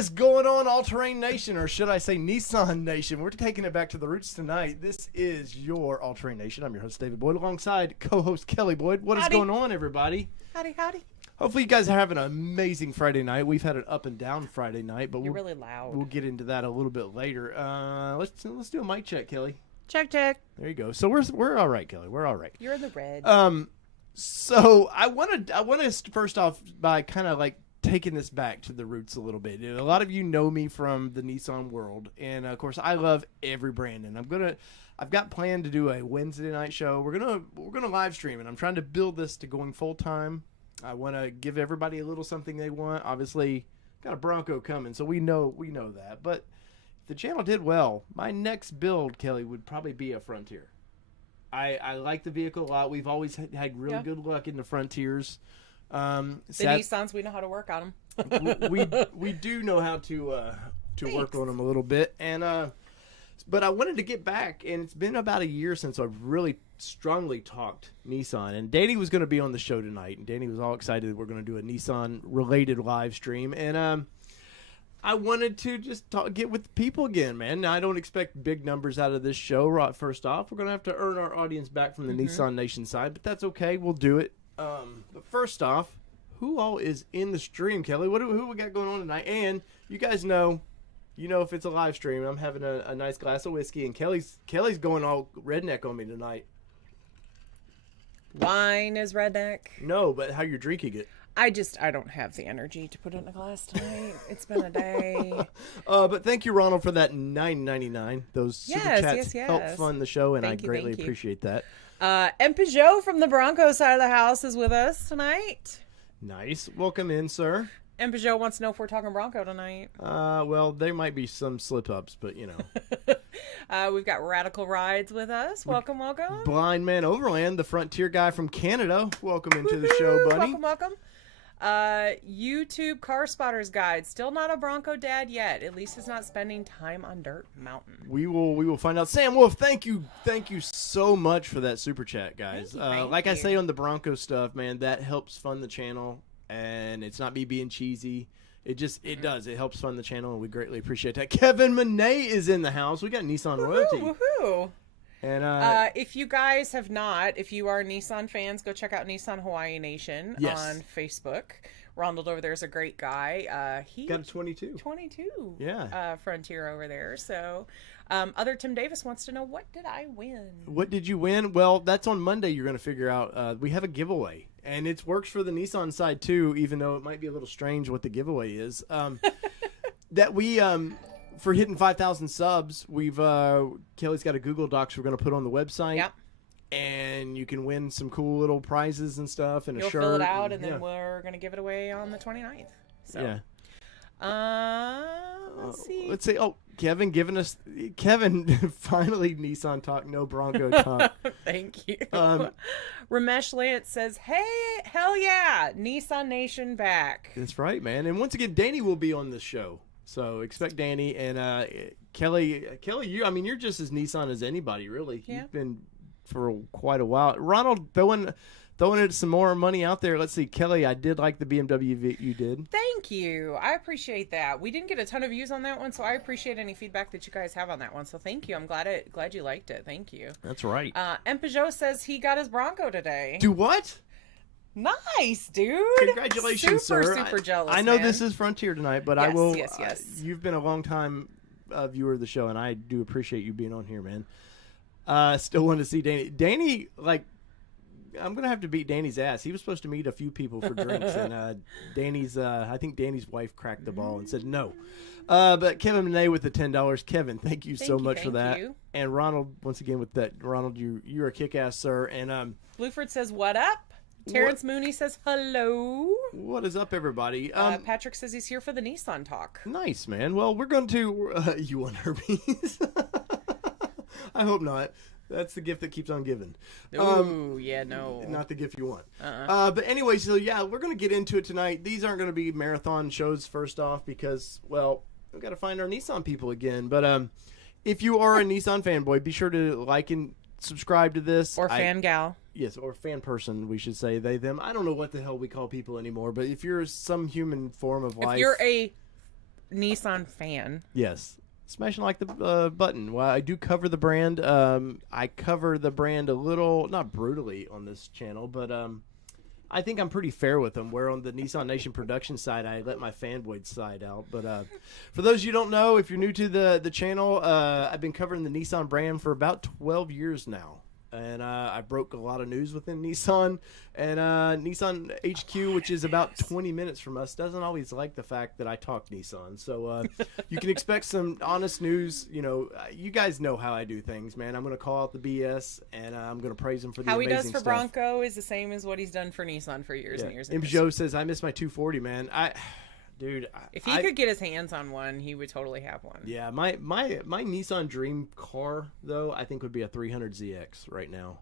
is going on, All-Terrain Nation, or should I say Nissan Nation? We're taking it back to the roots tonight. This is your All-Terrain Nation. I'm your host, David Boyd, alongside co-host Kelly Boyd. What is going on, everybody? Howdy, howdy. Hopefully you guys are having an amazing Friday night. We've had an up and down Friday night, but You're really loud. We'll get into that a little bit later. Let's do a mic check, Kelly. Check. There you go. So we're all right, Kelly. We're all right. You're in the red. So I want to first off by kind of like taking this back to the roots a little bit. A lot of you know me from the Nissan world, and of course I love every brand. And I've got planned to do a Wednesday night show. We're gonna live stream, and I'm trying to build this to going full time. I want to give everybody a little something they want. Obviously, got a Bronco coming, so we know that. But if the channel did well, my next build, Kelly, would probably be a Frontier. I like the vehicle a lot. We've always had really good luck in the Frontiers. The Nissans, we know how to work on them. we do know how to work on them a little bit, and but I wanted to get back, and it's been about a year since I've really strongly talked Nissan. And Danny was going to be on the show tonight, and Danny was all excited that we're going to do a Nissan related live stream, and I wanted to just get with people again, man. Now, I don't expect big numbers out of this show. Right, first off, we're going to have to earn our audience back from the Nissan Nation side, but that's okay. We'll do it. But first off, who all is in the stream, Kelly? Who we got going on tonight? And you guys know, if it's a live stream, I'm having a nice glass of whiskey, and Kelly's going all redneck on me tonight. Wine is redneck. No, but how you're drinking it. I don't have the energy to put it in a glass tonight. It's been a day. But thank you, Ronald, for that $9.99. Those super chats help fund the show, and I greatly appreciate that. And Peugeot from the Bronco side of the house is with us tonight. Nice. Welcome in, sir. And Peugeot wants to know if we're talking Bronco tonight. Well, there might be some slip-ups, but We've got Radical Rides with us. Welcome. Blind Man Overland, the Frontier guy from Canada. Welcome into the show, buddy. Welcome. YouTube Car Spotters Guide. Still not a Bronco dad yet. At least it's not spending time on dirt mountain. We will find out. Sam Wolf, thank you so much for that super chat, guys. Thank you. I say on the Bronco stuff, man, that helps fund the channel, and it's not me being cheesy. It does. It helps fund the channel, and we greatly appreciate that. Kevin Monet is in the house. We got Nissan royalty. Woohoo! And if you guys have not, if you are Nissan fans, go check out Nissan Hawaii Nation on Facebook. Ronald over there is a great guy. He got a 22. Yeah. Frontier over there. So, other Tim Davis wants to know, what did I win? What did you win? Well, that's on Monday. You're going to figure out. We have a giveaway, and it works for the Nissan side too, even though it might be a little strange what the giveaway is. That we for hitting 5,000 subs, Kelly's got a Google Docs we're going to put on the website. Yep. And you can win some cool little prizes and stuff, and a shirt. You'll fill it out, and then we're going to give it away on the 29th. So. Yeah. Let's see. Let's see. Oh, Kevin finally Nissan talk, no Bronco talk. Thank you. Ramesh Lance says, "Hey, hell yeah, Nissan Nation back." That's right, man. And once again, Danny will be on this show. So expect Danny and Kelly. You're just as Nissan as anybody, really. Yeah. You've been for quite a while. Ronald, throwing it some more money out there. Let's see, Kelly. I did like the BMW you did. Thank you. I appreciate that. We didn't get a ton of views on that one, so I appreciate any feedback that you guys have on that one. So thank you. I'm glad you liked it. Thank you. That's right. And Peugeot says he got his Bronco today. Do what? Nice, dude. Congratulations, sir. Super jealous. I know man. This is Frontier tonight, but yes, I will. Yes. You've been a long time viewer of the show, and I do appreciate you being on here, man. Still want to see Danny. Danny, I'm gonna have to beat Danny's ass. He was supposed to meet a few people for drinks, and I think Danny's wife cracked the ball and said no. But Kevin Monet with the $10. Kevin, thank you so much for that. You. And Ronald, once again with that. Ronald, you're a kick-ass, sir. And Blueford says, "What up?" Terrence Mooney says, "Hello." What is up, everybody? Patrick says he's here for the Nissan talk. Nice, man. Well, we're going to... you want herpes? I hope not. That's the gift that keeps on giving. Ooh, yeah, no. Not the gift you want. But anyway, so yeah, we're going to get into it tonight. These aren't going to be marathon shows, first off, because, well, we've got to find our Nissan people again. But if you are a Nissan fanboy, be sure to like and subscribe to this. Or fan gal. Yes, or fan person, we should say, they, them. I don't know what the hell we call people anymore, but if you're some human form of life. If you're a Nissan fan. Yes. Smashing like the button. Well, I do cover the brand. I cover the brand a little, not brutally on this channel, but I think I'm pretty fair with them. Where on the Nissan Nation production side, I let my fanboy side out. But for those you don't know, if you're new to the channel, I've been covering the Nissan brand for about 12 years now. And I broke a lot of news within Nissan. And Nissan HQ, which is about 20 minutes from us, doesn't always like the fact that I talk Nissan. So you can expect some honest news. You know, you guys know how I do things, man. I'm going to call out the BS, and I'm going to praise him for the amazing stuff. How he does for Bronco is the same as what he's done for Nissan for years and years and years. Joe says, I miss my 240, man. Dude, if he could get his hands on one, he would totally have one. Yeah, my Nissan dream car though, I think would be a 300ZX right now.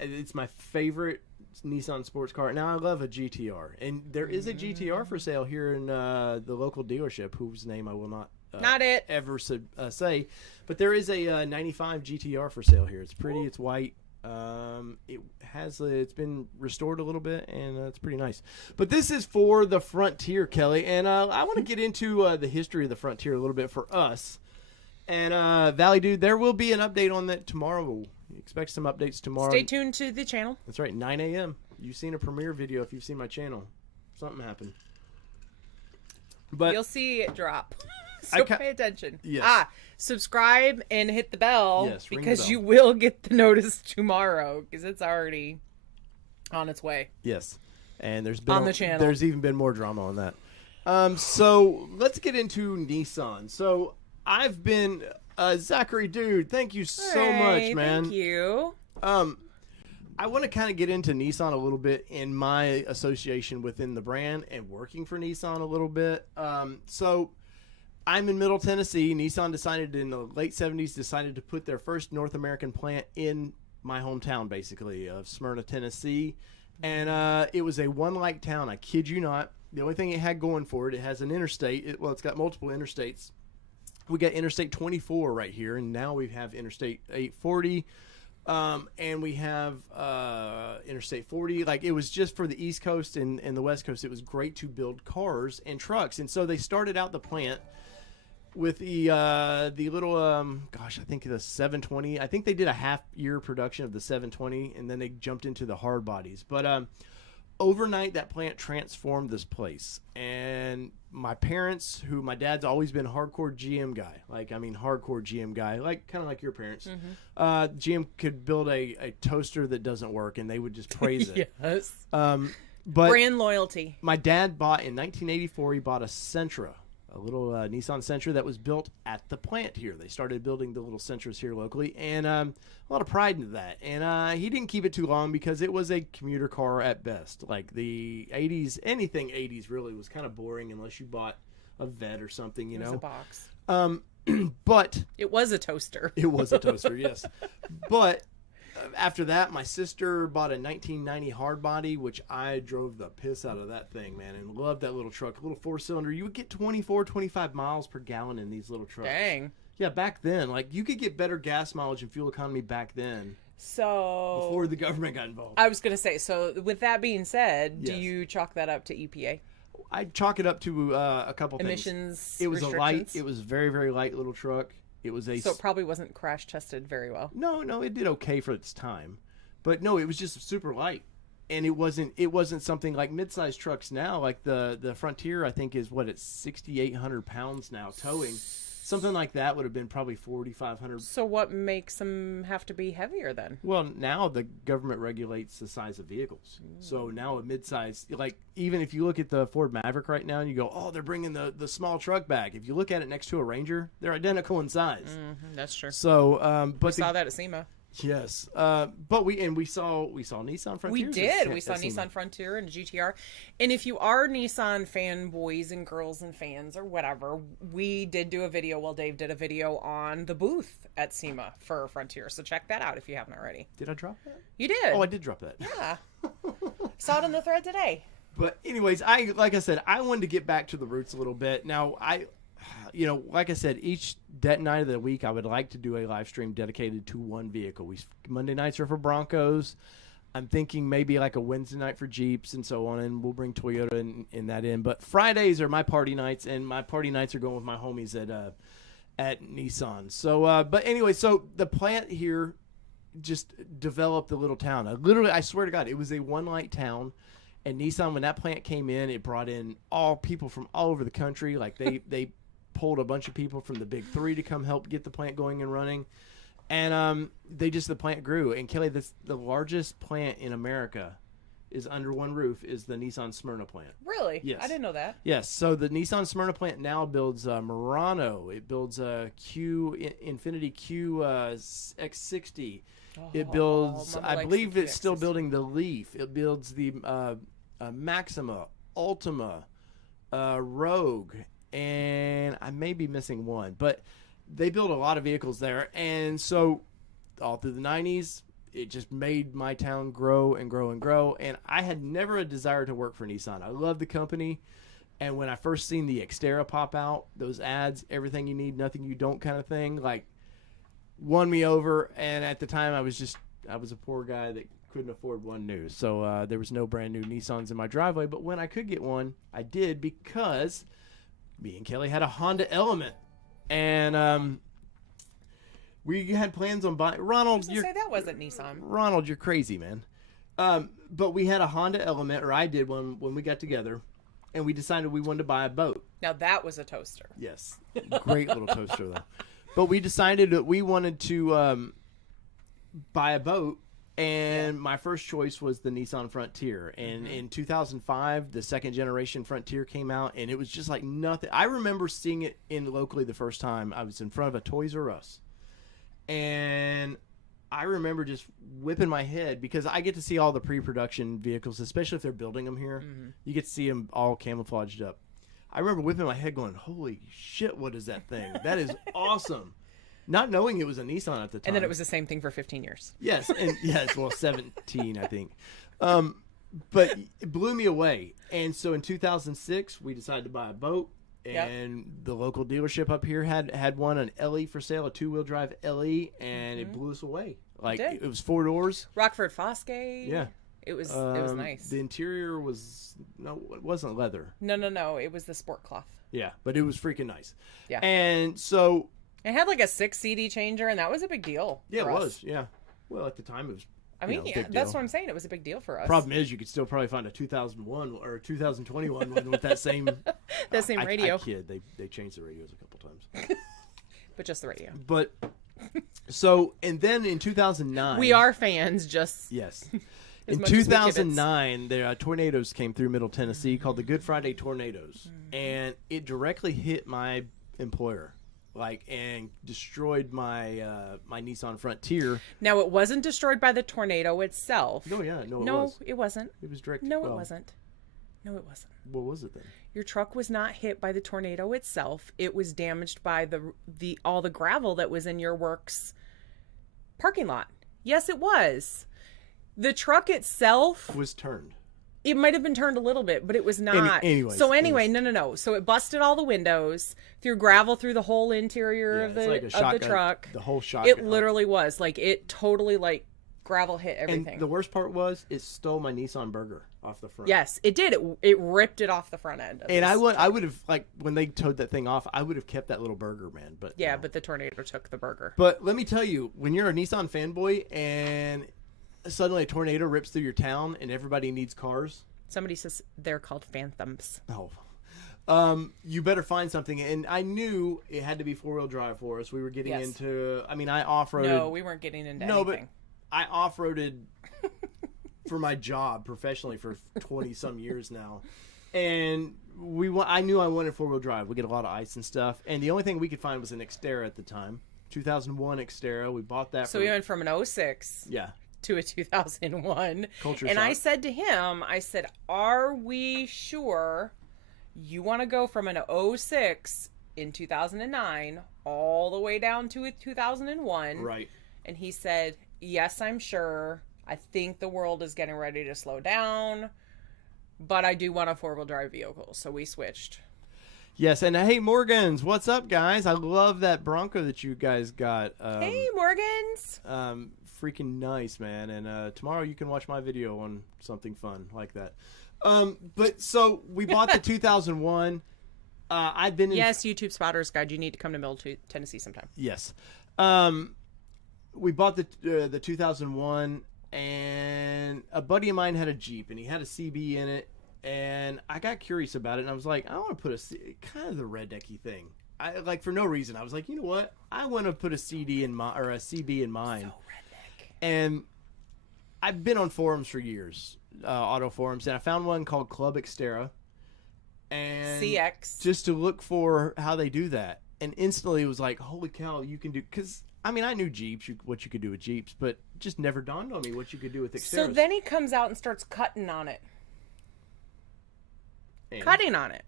It's my favorite Nissan sports car. Now I love a GTR, and there is a GTR for sale here in the local dealership, whose name I will not ever say, but there is a 95 GTR for sale here. It's pretty. It's white. It's been restored a little bit, and it's pretty nice. But this is for the Frontier, Kelly, and I want to get into the history of the Frontier a little bit for us. And Valley Dude, there will be an update on that tomorrow. Expect some updates tomorrow. Stay tuned to the channel. That's right, 9 a.m. You've seen a premiere video if you've seen my channel. Something happened. But you'll see it drop. So pay attention. Yes. Subscribe and hit the bell, because the bell. You will get the notice tomorrow, because it's already on its way. Yes. And there's been on the channel. There's even been more drama on that. So let's get into Nissan. So I've been Zachary, dude, thank you so much, man. Thank you. I want to kind of get into Nissan a little bit in my association within the brand and working for Nissan a little bit. So I'm in Middle Tennessee. Nissan decided in the late 70s to put their first North American plant in my hometown, basically, of Smyrna, Tennessee. And it was a one-like town. I kid you not. The only thing it had going for it, it has an interstate. It's got multiple interstates. We got Interstate 24 right here, and now we have Interstate 840. And we have Interstate 40. Like, it was just for the East Coast and the West Coast. It was great to build cars and trucks. And so they started out the plant with the little I think the 720. I think they did a half-year production of the 720, and then they jumped into the hard bodies. But overnight, that plant transformed this place. And my parents, who my dad's always been a hardcore GM guy, hardcore GM guy, like kind of like your parents. GM could build a toaster that doesn't work, and they would just praise it. Yes. But brand loyalty. My dad bought in 1984. He bought a Sentra. A little Nissan Sentra that was built at the plant here. They started building the little Sentras here locally, and a lot of pride into that. And he didn't keep it too long because it was a commuter car at best. Like the 80s, anything 80s really was kind of boring unless you bought a Vet or something, you know. It was a box. But it was a toaster. It was a toaster, yes. But after that, my sister bought a 1990 hardbody, which I drove the piss out of that thing, man, and loved that little truck. A little four-cylinder. You would get 24, 25 miles per gallon in these little trucks. Dang. Yeah, back then. Like, you could get better gas mileage and fuel economy back then. So before the government got involved. I was going to say, so with that being said, yes. Do you chalk that up to EPA? I chalk it up to a couple emissions things. It was a light. It was very, very light little truck. It was so it probably wasn't crash tested very well. No, it did okay for its time, but no, it was just super light, and it wasn't something like mid-sized trucks now. Like the Frontier, I think is it's 6,800 pounds now towing. Something like that would have been probably 4,500. So what makes them have to be heavier then? Well, now the government regulates the size of vehicles. So now a mid-size, like even if you look at the Ford Maverick right now and you go, oh, they're bringing the small truck back. If you look at it next to a Ranger, they're identical in size. That's true. So, but we saw that at SEMA. Yes, but we saw Nissan Frontier. We did. We saw Nissan Frontier and GTR. And if you are Nissan fanboys and girls and fans or whatever, we did do a video. Well, Dave did a video on the booth at SEMA for Frontier. So check that out if you haven't already. Did I drop that? You did. Oh, I did drop that. Yeah. Saw it in the thread today. But anyways, like I said, I wanted to get back to the roots a little bit. Now, like I said, each night of the week, I would like to do a live stream dedicated to one vehicle. Monday nights are for Broncos. I'm thinking maybe like a Wednesday night for Jeeps and so on, and we'll bring Toyota in that in. But Fridays are my party nights, and my party nights are going with my homies at Nissan. So, but anyway, so the plant here just developed a little town. I swear to God, it was a one-light town. And Nissan, when that plant came in, it brought in all people from all over the country. Like they pulled a bunch of people from the big three to come help get the plant going and running. And the plant grew. And Kelly, the largest plant in America is under one roof is the Nissan Smyrna plant. Really? Yes. I didn't know that. Yes. So the Nissan Smyrna plant now builds Murano. It builds Infiniti Q X60. It builds, I believe it's still building the Leaf. It builds the Maxima, Ultima, Rogue, and I may be missing one, but they build a lot of vehicles there. And so all through the 90s, it just made my town grow and grow and grow. And I had never a desire to work for Nissan. I love the company. And when I first seen the Xterra pop out, those ads, everything you need, nothing you don't kind of thing, like won me over. And at the time I was a poor guy that couldn't afford one new. So there was no brand new Nissans in my driveway. But when I could get one, I did, because me and Kelly had a Honda Element. And we had plans on buying. Ronald, that wasn't Nissan. Ronald, you're crazy, man. But we had a Honda Element, or I did when we got together, and we decided we wanted to buy a boat. Now that was a toaster. Yes, great little toaster though. But we decided that we wanted to buy a boat. And my first choice was the Nissan Frontier. And in 2005, the second generation Frontier came out, and it was just like nothing. I remember seeing it in locally the first time. I was in front of a Toys R Us. And I remember just whipping my head, because I get to see all the pre-production vehicles, especially if they're building them here. You get to see them all camouflaged up. I remember whipping my head going, holy shit, what is that thing? That is awesome. Not knowing it was a Nissan at the time. And then it was the same thing for 15 years. Yes, and yes, well, 17, I think. But it blew me away. And so in 2006, we decided to buy a boat. And the local dealership up here had one, an LE for sale, a two-wheel drive LE, and it blew us away. Like, it was 4 doors. Rockford Fosgate. Yeah. It was nice. The interior was, no, it wasn't leather. No. It was the sport cloth. Yeah, but it was freaking nice. Yeah. And so it had like a 6 CD changer, and that was a big deal. Yeah, it was. Yeah. Well, at the time, it was. I mean, yeah, that's what I'm saying. It was a big deal for us. Problem is, you could still probably find a 2001 or a 2021 one with that same radio. I kid. They changed the radios a couple times, but just the radio. But so, and then in 2009, we are fans. Just yes. In 2009, the tornadoes came through Middle Tennessee, called the Good Friday tornadoes, and it directly hit my employer. And destroyed my my Nissan Frontier. Now, it wasn't destroyed by the tornado itself. No, yeah, no, it wasn't. It was direct. No, it wasn't. No, it wasn't. What was it then? Your truck was not hit by the tornado itself. It was damaged by the all the gravel that was in your work's parking lot. Yes, it was. The truck itself was turned. It might have been turned a little bit, but it was not. Anyway, no. So it busted all the windows, threw gravel through the whole interior of the truck. The whole shotgun. It literally was. It totally, gravel hit everything. And the worst part was, it stole my Nissan Burger off the front. Yes, it did. It ripped it off the front end. And I would have, when they towed that thing off, I would have kept that little Burger, man. But yeah, but the tornado took the Burger. But let me tell you, when you're a Nissan fanboy and suddenly a tornado rips through your town and everybody needs cars. Somebody says they're called Phantoms. Oh. You better find something. And I knew it had to be 4-wheel drive for us. We were getting into, I off-roaded. No, we weren't getting into anything. But I off-roaded for my job professionally for 20-some years now. And I knew I wanted 4-wheel drive. We get a lot of ice and stuff. And the only thing we could find was an Xterra at the time. 2001 Xterra. We bought that. So we went from an 06. Yeah. To a 2001. Culture and shock. I said to him, are we sure you want to go from an 06 in 2009 all the way down to a 2001? Right. And he said, yes, I'm sure. I think the world is getting ready to slow down, but I do want a 4-wheel drive vehicle. So we switched. Yes, and hey, Morgans, what's up, guys? I love that Bronco that you guys got. Hey, Morgans. freaking nice, man. And tomorrow you can watch my video on something fun like that. But so we bought the 2001. I've been in... Yes, YouTube Spotter's Guide. You need to come to Middle Tennessee sometime. Yes. We bought the 2001, and a buddy of mine had a Jeep, and he had a CB in it, and I got curious about it, and I was like, I want to put kind of the rednecky thing. I like for no reason. I was like, you know what? I want to put a CD in my or a CB in mine. So redneck. And I've been on forums for years, auto forums, and I found one called Club Xterra, and CX, just to look for how they do that, and instantly it was like, holy cow, you can do, because I mean I knew Jeeps, what you could do with Jeeps, but just never dawned on me what you could do with Xterra. So then he comes out and starts cutting on it. Cutting on it.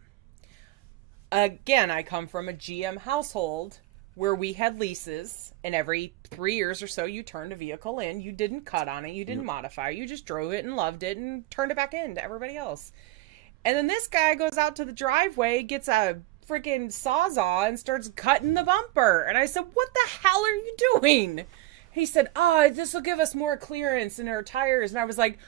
Again, I come from a GM household where we had leases, and every 3 years or so you turned a vehicle in. You didn't cut on it. You didn't modify it. You just drove it and loved it and turned it back in to everybody else. And then this guy goes out to the driveway, gets a freaking Sawzall and starts cutting the bumper. And I said, what the hell are you doing? He said, this will give us more clearance in our tires. And I was like,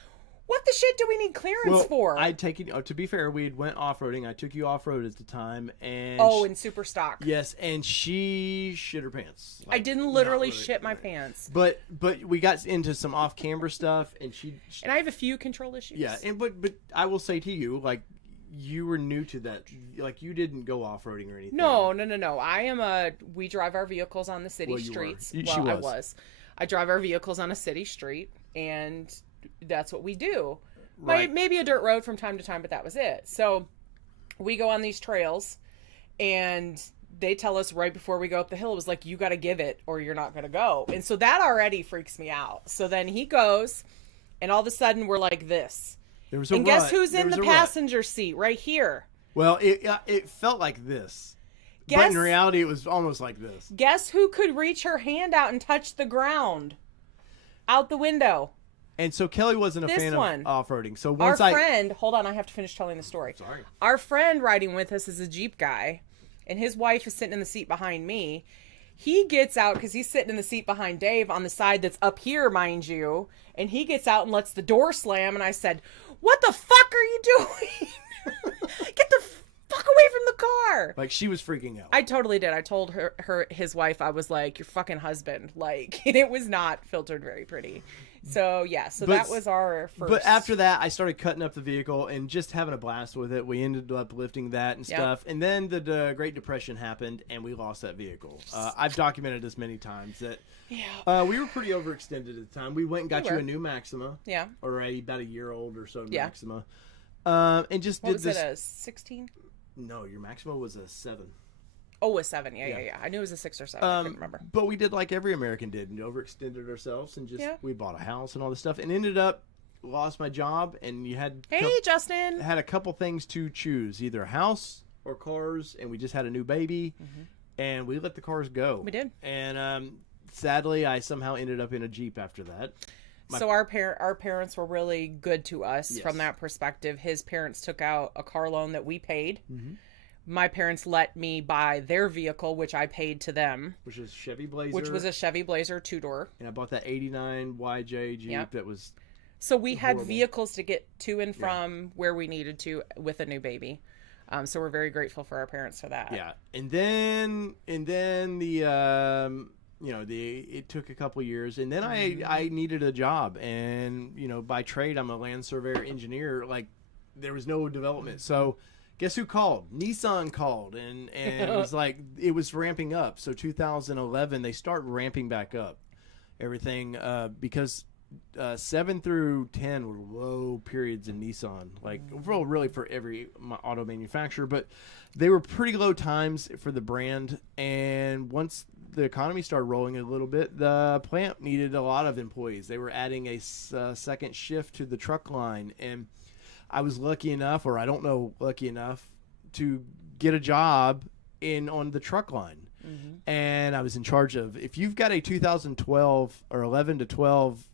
what the shit do we need clearance for? I'd taken, to be fair, we went off-roading. I took you off-road at the time. And in super stock. Yes, and she shit her pants. Like, I didn't literally shit my pants. But we got into some off-camera stuff, and she... And I have a few control issues. Yeah, and but I will say to you, like, you were new to that. Like, you didn't go off-roading or anything. No. We drive our vehicles on the city streets. I was. I drive our vehicles on a city street, and... that's what we do. Right. Maybe a dirt road from time to time, but that was it. So we go on these trails, and they tell us right before we go up the hill, it was like, you got to give it or you're not going to go. And so that already freaks me out. So then he goes, and all of a sudden we're like this. And guess who's in the passenger seat right here? Well, it felt like this. But in reality, it was almost like this. Guess who could reach her hand out and touch the ground? Out the window. And so Kelly wasn't a fan of off-roading. So once friend, hold on, I have to finish telling the story. Sorry. Our friend riding with us is a Jeep guy, and his wife is sitting in the seat behind me. He gets out because he's sitting in the seat behind Dave on the side that's up here, mind you. And he gets out and lets the door slam. And I said, what the fuck are you doing? Get the fuck away from the car. Like, she was freaking out. I totally did. I told his wife, I was like, your fucking husband. Like, and it was not filtered very pretty. So, yeah. So that was our first. But after that, I started cutting up the vehicle and just having a blast with it. We ended up lifting that and stuff. And then the Great Depression happened, and we lost that vehicle. I've documented this many times that we were pretty overextended at the time. We went and got you a new Maxima. Yeah. Or about a year old or so Maxima. And just did this. What was it, a 16? No, your Maxima was a 7. Oh, a 7. Yeah. I knew it was a 6 or 7. I couldn't remember. But we did like every American did and overextended ourselves and just we bought a house and all this stuff and ended up lost my job and you had Justin had a couple things to choose, either a house or cars, and we just had a new baby and we let the cars go. We did. And sadly, I somehow ended up in a Jeep after that. So our parents were really good to us from that perspective. His parents took out a car loan that we paid. Mm-hmm. My parents let me buy their vehicle, which I paid to them. Which was Chevy Blazer. Which was a Chevy Blazer 2-door. And I bought that 89 YJ Jeep that was So we had vehicles to get to and from where we needed to with a new baby. So we're very grateful for our parents for that. Yeah. And then the... it took a couple years, and then I needed a job, and by trade I'm a land surveyor engineer. Like, there was no development. So guess who called? Nissan called, and it was like it was ramping up. So 2011 they start ramping back up everything because 7 through 10 were low periods in Nissan, like really for every auto manufacturer, but they were pretty low times for the brand. And once the economy started rolling a little bit, the plant needed a lot of employees. They were adding a second shift to the truck line, and I was lucky enough to get a job on the truck line. Mm-hmm. And I was in charge of, if you've got a 2012 or 11 to 12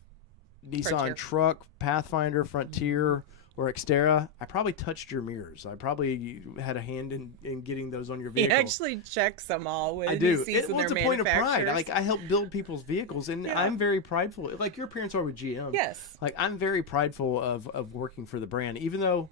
Nissan truck, Pathfinder, Frontier, Where Xterra, I probably touched your mirrors. I probably had a hand in getting those on your He vehicle. actually checks them all when I do. he sees It was their a point of pride. manufacturers. Like, I help build people's vehicles, and Yeah. I'm very prideful. Like your parents are with GM. Yes. Like, I'm very prideful of working for the brand, even though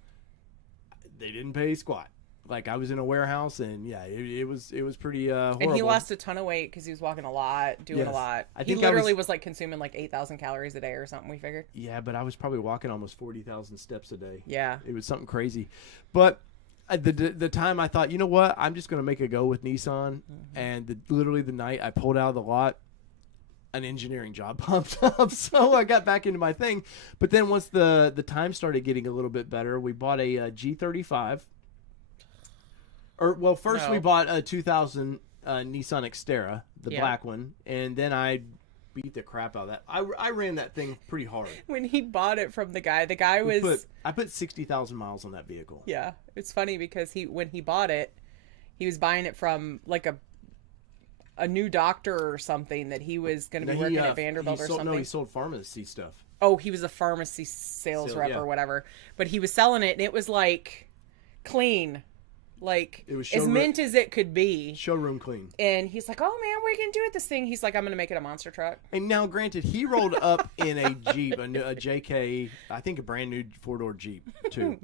they didn't pay squat. Like, I was in a warehouse, and yeah, it was pretty horrible. And he lost a ton of weight because he was walking a lot, doing Yes. a lot. I He think I literally was- was like consuming like 8,000 calories a day or something, we figured. Yeah, but I was probably walking almost 40,000 steps a day. Yeah. It was something crazy. But the time I thought, you know what? I'm just going to make a go with Nissan. And literally the night I pulled out of the lot, an engineering job popped up. So I got back into my thing. But then once the time started getting a little bit better, we bought a G35. First we bought a 2000 Nissan Xterra, the black one. And then I beat the crap out of that. I ran that thing pretty hard. When he bought it from the guy was... I put 60,000 miles on that vehicle. Yeah. It's funny because when he bought it, he was buying it from like a new doctor or something that he was going to be working at Vanderbilt or something. No, he sold pharmacy stuff. Oh, he was a pharmacy sales rep or whatever. But he was selling it, and it was like clean. Like, It was as mint as it could be. Showroom clean. And he's like, oh, man, what are you going to do with this thing? He's like, I'm going to make it a monster truck. And now, granted, he rolled up in a Jeep, a JK, I think a brand new four-door Jeep, too.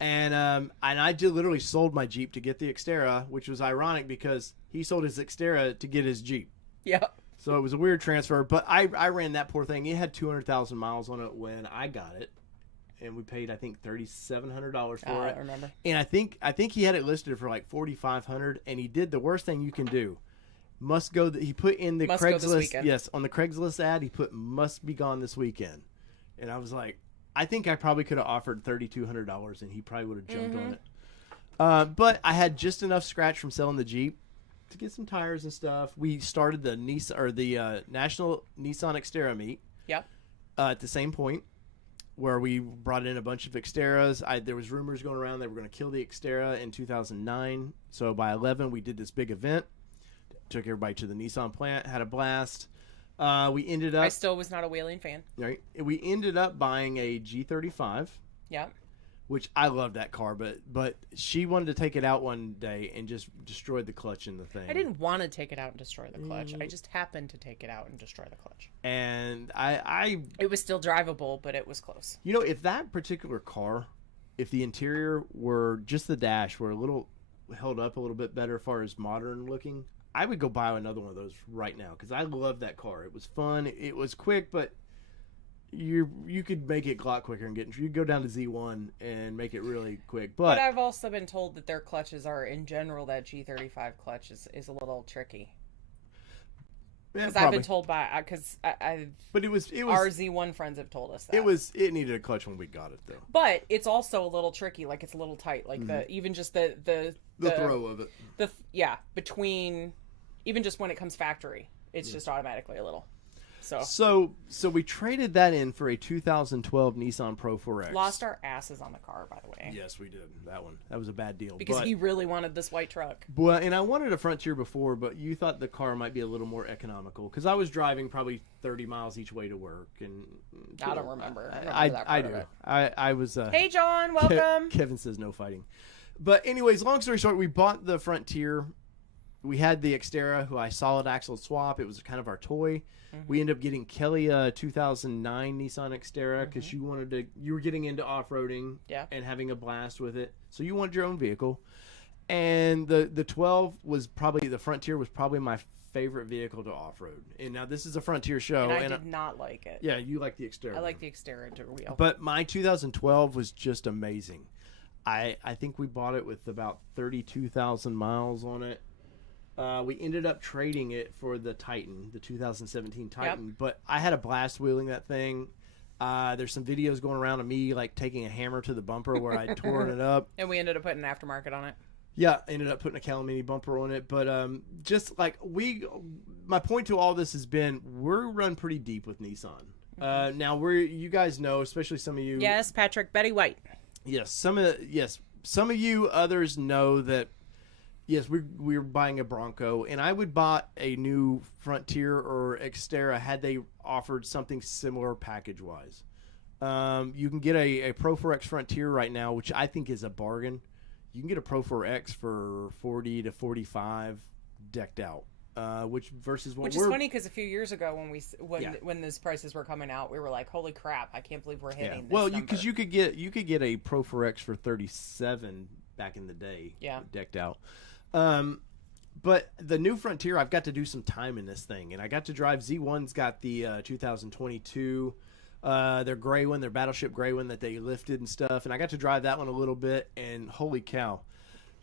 And I literally sold my Jeep to get the Xterra, which was ironic because he sold his Xterra to get his Jeep. Yeah. So it was a weird transfer, but I ran that poor thing. It had 200,000 miles on it when I got it. And we paid, I think, $3,700 for it. I remember. And I think he had it listed for like $4,500. And he did the worst thing you can do. He put in the Craigslist. Yes, on the Craigslist ad, he put "must be gone this weekend." And I was like, I think I probably could have offered $3,200, and he probably would have jumped on it. But I had just enough scratch from selling the Jeep to get some tires and stuff. We started the National Nissan Xterra meet. Yep. At the same point, where we brought in a bunch of Xterras. There was rumors going around they were going to kill the Xterra in 2009. So by 11, we did this big event. Took everybody to the Nissan plant, had a blast. We ended up... I still was not a Whaling fan. Right. We ended up buying a G35. Yeah. Which I love that car, but she wanted to take it out one day and just destroyed the clutch in the thing. I didn't want to take it out and destroy the clutch. I just happened to take it out and destroy the clutch. And it was still drivable, but it was close. You know, if that particular car, if the interior were just the dash were a little held up a little bit better as far as modern looking, I would go buy another one of those right now because I love that car. It was fun. It was quick, but you could make it a lot quicker and you go down to Z1 and make it really quick. But I've also been told that their clutches are, in general, that G35 clutch is a little tricky. Because I've been told but it was our Z1 friends have told us that it needed a clutch when we got it though. But it's also a little tricky, like it's a little tight, like even just the throw of it. Between even just when it comes factory, it's just automatically a little. So we traded that in for a 2012 Nissan Pro 4X. Lost our asses on the car, by the way. Yes, we did. That was a bad deal. Because he really wanted this white truck. Well, and I wanted a Frontier before, but you thought the car might be a little more economical because I was driving probably 30 miles each way to work, and I don't remember. I do. I was. Hey, John, welcome. Kevin says no fighting, but anyways, long story short, we bought the Frontier. We had the Xterra, who I solid axle swap. It was kind of our toy. We ended up getting Kelly a 2009 Nissan Xterra because you were getting into off-roading and having a blast with it. So you wanted your own vehicle. And the 12 was probably, the Frontier was probably my favorite vehicle to off-road. And now this is a Frontier show. And I did not like it. Yeah, you like the Xterra. I like the Xterra interior wheel. But my 2012 was just amazing. I think we bought it with about 32,000 miles on it. We ended up trading it for the Titan, the 2017 Titan, but I had a blast wheeling that thing. There's some videos going around of me like taking a hammer to the bumper where I tore it up. And we ended up putting an aftermarket on it. Yeah, ended up putting a Calamini bumper on it, but just like my point to all this has been we're run pretty deep with Nissan. Now you guys know, especially some of you. Yes, Patrick, Betty White. Yes, some of you others know that. Yes, we were buying a Bronco, and I would buy a new Frontier or Xterra had they offered something similar package-wise. You can get a Pro 4X Frontier right now, which I think is a bargain. You can get a Pro 4X for 40 to 45 decked out. Which versus what Which is funny because a few years ago when those prices were coming out, we were like, "Holy crap! I can't believe we're hitting." This well, number. because you could get a Pro 4X for 37 back in the day, decked out. But the new Frontier, I've got to do some time in this thing, and I got to drive Z1's got the 2022, their gray one, their Battleship gray one that they lifted and stuff, and I got to drive that one a little bit, and holy cow.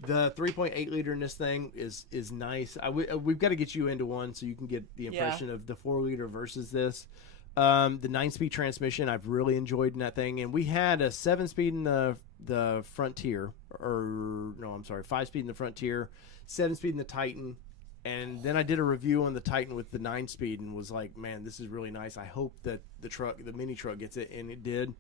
The 3.8 liter in this thing is nice. We've got to get you into one so you can get the impression of the 4 liter versus this. The 9-speed transmission I've really enjoyed in that thing, and we had a 7-speed in the Frontier, 5-speed in the Frontier, 7-speed in the Titan, and then I did a review on the Titan with the 9-speed and was like, man, this is really nice. I hope that the mini truck gets it, and it did.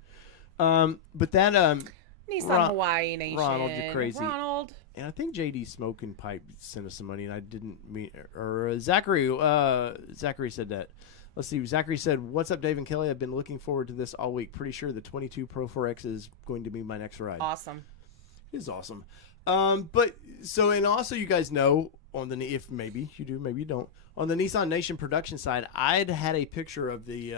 But that Nissan Hawaii Nation. Ronald, you're crazy. Ronald. And I think JD Smoking Pipe sent us some money, and I didn't mean, or Zachary said that. Let's see. Zachary said, "What's up, Dave and Kelly? I've been looking forward to this all week. Pretty sure the 22 Pro 4X is going to be my next ride." Awesome. It is awesome. But so, and also you guys know on the, if maybe you do, maybe you don't, on the Nissan Nation production side, I'd had a picture of the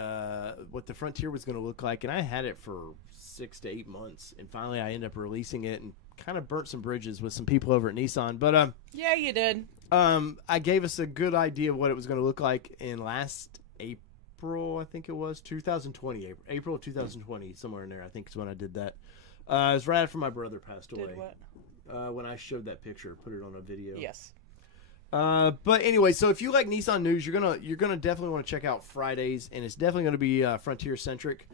what the Frontier was going to look like, and I had it for 6 to 8 months, and finally I ended up releasing it and kind of burnt some bridges with some people over at Nissan. But yeah, you did. I gave us a good idea of what it was going to look like in last April, I think it was 2020, April of 2020, somewhere in there. I think is when I did that. It was right after my brother passed away. Did what? When I showed that picture, put it on a video. Yes. But anyway, so if you like Nissan news, you're gonna definitely want to check out Fridays, and it's definitely going to be Frontier centric.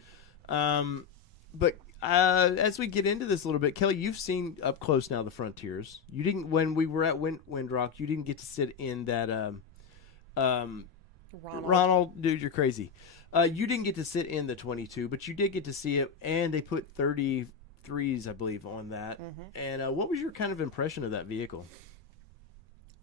But as we get into this a little bit, Kelly, you've seen up close now the Frontiers. You didn't when we were at Windrock. You didn't get to sit in that. Ronald, dude, you're crazy. You didn't get to sit in the 22, but you did get to see it, and they put 33s, I believe, on that. Mm-hmm. And what was your kind of impression of that vehicle?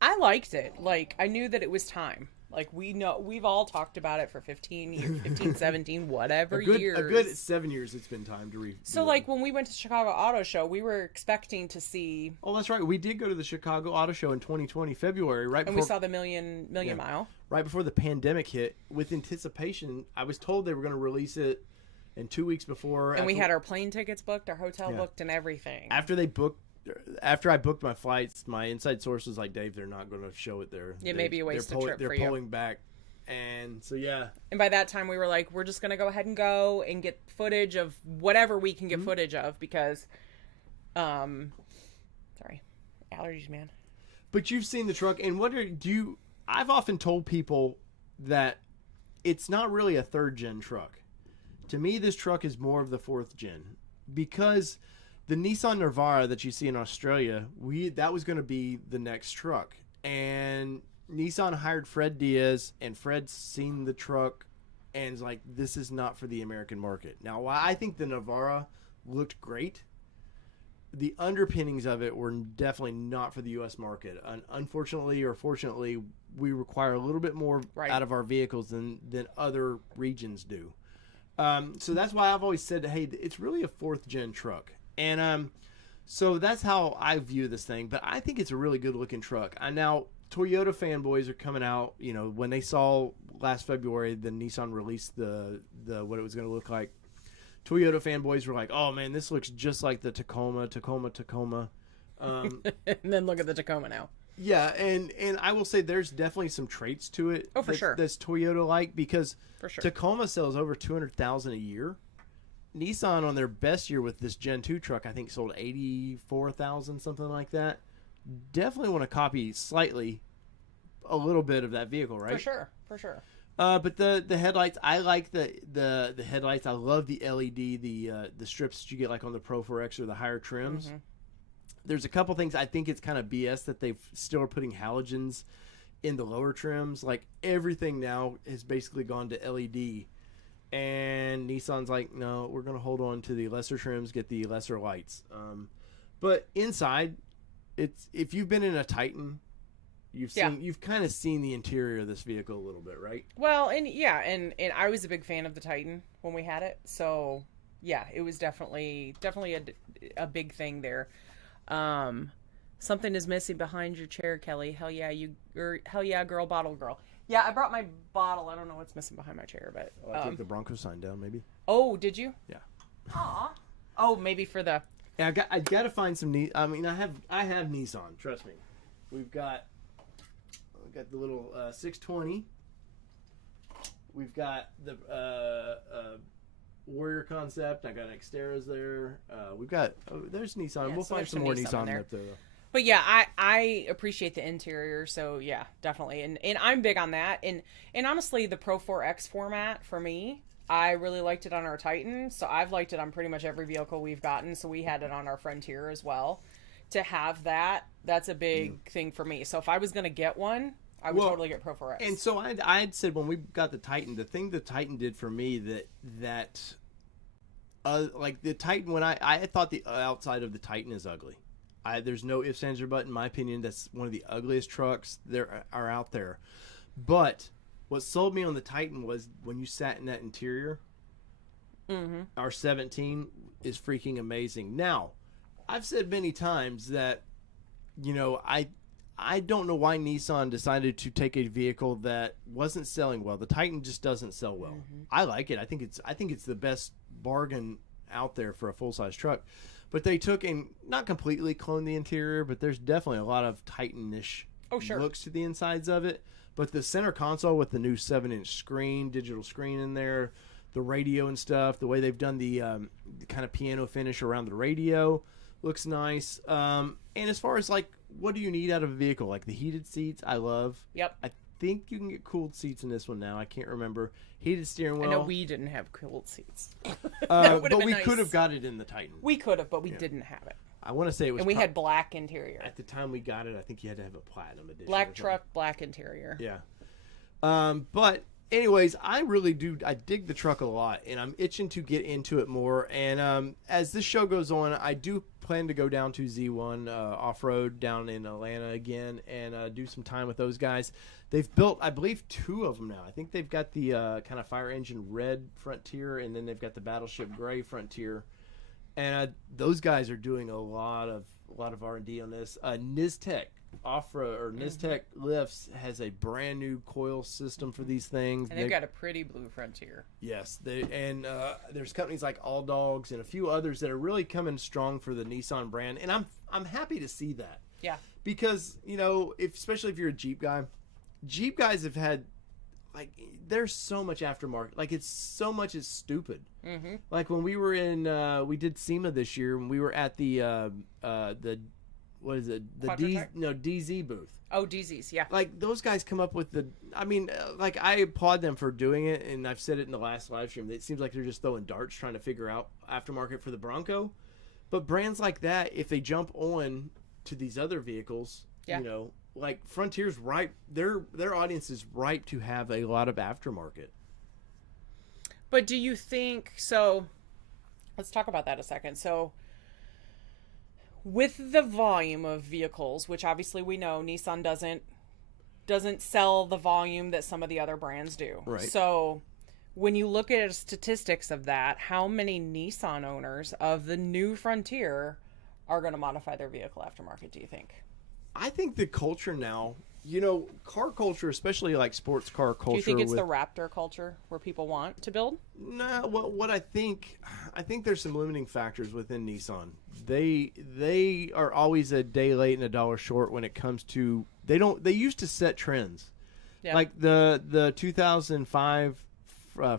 I liked it. Like, I knew that it was time. Like, we've all talked about it for 15 years, 15, 17, whatever years. A good 7 years it's been time to So, like, when we went to Chicago Auto Show, we were expecting to see... Oh, that's right. We did go to the Chicago Auto Show in 2020, February, right before... And we saw the million mile. Right before the pandemic hit. With anticipation, I was told they were going to release it in 2 weeks before. And we had our plane tickets booked, our hotel booked, and everything. After I booked my flights, my inside source was like, Dave, they're not going to show it there. It may be a wasted trip for you. They're pulling back. And so, yeah. And by that time, we were like, we're just going to go ahead and go and get footage of whatever we can get footage of because, sorry, allergies, man. But you've seen the truck. And I've often told people that it's not really a 3rd gen truck. To me, this truck is more of the 4th gen because... The Nissan Navara that you see in Australia, that was going to be the next truck. And Nissan hired Fred Diaz, and Fred's seen the truck and is like, this is not for the American market. Now, while I think the Navara looked great, the underpinnings of it were definitely not for the U.S. market. Unfortunately or fortunately, we require a little bit more out of our vehicles than other regions do. So that's why I've always said, hey, it's really a 4th gen truck. And so that's how I view this thing. But I think it's a really good-looking truck. Now, Toyota fanboys are coming out. You know, when they saw last February the Nissan released the what it was going to look like, Toyota fanboys were like, oh, man, this looks just like the Tacoma. And then look at the Tacoma now. Yeah, and I will say there's definitely some traits to it. Oh, for sure. That's Toyota-like because for sure. Tacoma sells over 200,000 a year. Nissan on their best year with this Gen 2 truck, I think sold 84,000, something like that. Definitely want to copy slightly a little bit of that vehicle, right? For sure. But the headlights, I like the headlights. I love the LED, the strips that you get like on the Pro 4X or the higher trims. Mm-hmm. There's a couple things I think it's kind of BS that they still are putting halogens in the lower trims. Like everything now has basically gone to LED. And Nissan's like, no, we're going to hold on to the lesser trims, get the lesser lights. But inside, it's if you've been in a Titan, you've kind of seen the interior of this vehicle a little bit, right? Well, and I was a big fan of the Titan when we had it. So yeah, it was definitely a big thing there. Something is missing behind your chair, Kelly. Hell yeah, hell yeah, girl, bottle girl. Yeah, I brought my bottle. I don't know what's missing behind my chair, but I took the Bronco sign down, maybe. Oh, did you? Yeah. Aw. Oh, maybe for the. Yeah, I got to find some. I mean, I have Nissan. Trust me. We've got the little 620. We've got the Warrior concept. I got Xterras there. We've got there's Nissan. Yeah, we'll so find there's some some more Nissan Nissan there. up there. But yeah, I appreciate the interior, so yeah, definitely. And I'm big on that. And honestly, the Pro 4X format for me, I really liked it on our Titan. So I've liked it on pretty much every vehicle we've gotten. So we had it on our Frontier as well. To have that's a big thing for me. So if I was going to get one, I would totally get Pro 4X. And so I had said when we got the Titan, the thing the Titan did for me that like the Titan, when I thought the outside of the Titan is ugly. There's no ifs, ands, or buts. In my opinion, that's one of the ugliest trucks there are out there. But what sold me on the Titan was when you sat in that interior. Mm-hmm. Our 17 is freaking amazing. Now, I've said many times that, you know, I don't know why Nissan decided to take a vehicle that wasn't selling well. The Titan just doesn't sell well. Mm-hmm. I like it. I think it's the best bargain out there for a full-size truck. But they took and not completely cloned the interior, but there's definitely a lot of Titan-ish looks to the insides of it. But the center console with the new 7-inch screen, digital screen in there, the radio and stuff, the way they've done the kind of piano finish around the radio looks nice. And as far as like, what do you need out of a vehicle? Like the heated seats, I love. Yep. I think you can get cooled seats in this one now. I can't remember. Heated steering wheel. I know we didn't have cooled seats. But we could have got it in the Titan. We could have, but we didn't have it. I want to say it was. And we had black interior. At the time we got it, I think you had to have a platinum edition. Black truck, black interior. Yeah. But anyways, I really do. I dig the truck a lot, and I'm itching to get into it more. And as this show goes on, I do plan to go down to Z1 off-road down in Atlanta again and do some time with those guys. They've built, I believe, 2 of them now. I think they've got the kind of fire engine red Frontier, and then they've got the battleship gray Frontier. And those guys are doing a lot of R&D on this. Niztec off-road or Niztec lifts has a brand new coil system for these things. And they've got a pretty blue Frontier. Yes, there's companies like All Dogs and a few others that are really coming strong for the Nissan brand, and I'm happy to see that. Yeah, because you know, especially if you're a Jeep guy, Jeep guys have had like there's so much aftermarket, like it's stupid. Mm-hmm. Like when we were in, we did SEMA this year, and we were at the what is it? The DZ booth. Oh, DZs, yeah. Like those guys come up with like I applaud them for doing it, and I've said it in the last live stream. It seems like they're just throwing darts trying to figure out aftermarket for the Bronco. But brands like that, if they jump on to these other vehicles, you know, like Frontier's ripe. Their audience is ripe to have a lot of aftermarket. But do you think so? Let's talk about that a second. So, with the volume of vehicles, which obviously we know Nissan doesn't sell the volume that some of the other brands do. Right. So, when you look at statistics of that, how many Nissan owners of the new Frontier are going to modify their vehicle aftermarket, do you think? I think the culture now, you know, car culture, especially like sports car culture. Do you think it's the Raptor culture where people want to build? No, what I think there's some limiting factors within Nissan. They are always a day late and a dollar short when it comes to they used to set trends. Yeah. Like the 2005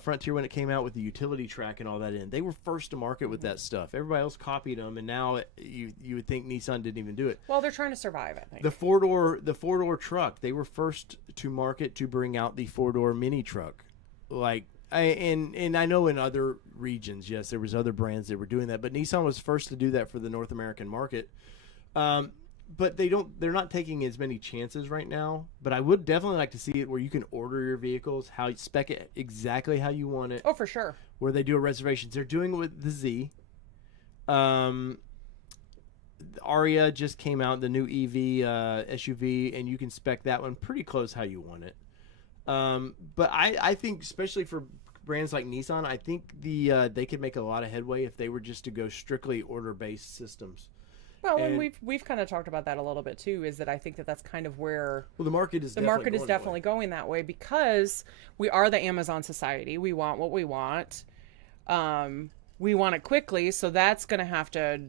Frontier, when it came out with the utility track and all that in, they were first to market with that stuff. Everybody else copied them, and now you would think Nissan didn't even do it. Well, they're trying to survive, I think. The four-door truck, they were first to market to bring out the 4-door mini truck. Like, and I know in other regions, yes, there was other brands that were doing that, but Nissan was first to do that for the North American market. But they're not taking as many chances right now. But I would definitely like to see it where you can order your vehicles, how you spec it exactly how you want it. Oh, for sure. Where they do a reservations. They're doing it with the Z. Aria just came out, the new EV SUV, and you can spec that one pretty close how you want it. But I think especially for brands like Nissan, I think they could make a lot of headway if they were just to go strictly order-based systems. Well, and we've kind of talked about that a little bit too. Is that I think that's kind of where the market is definitely going that way, because we are the Amazon society. We want what we want. We want it quickly, so that's going to have to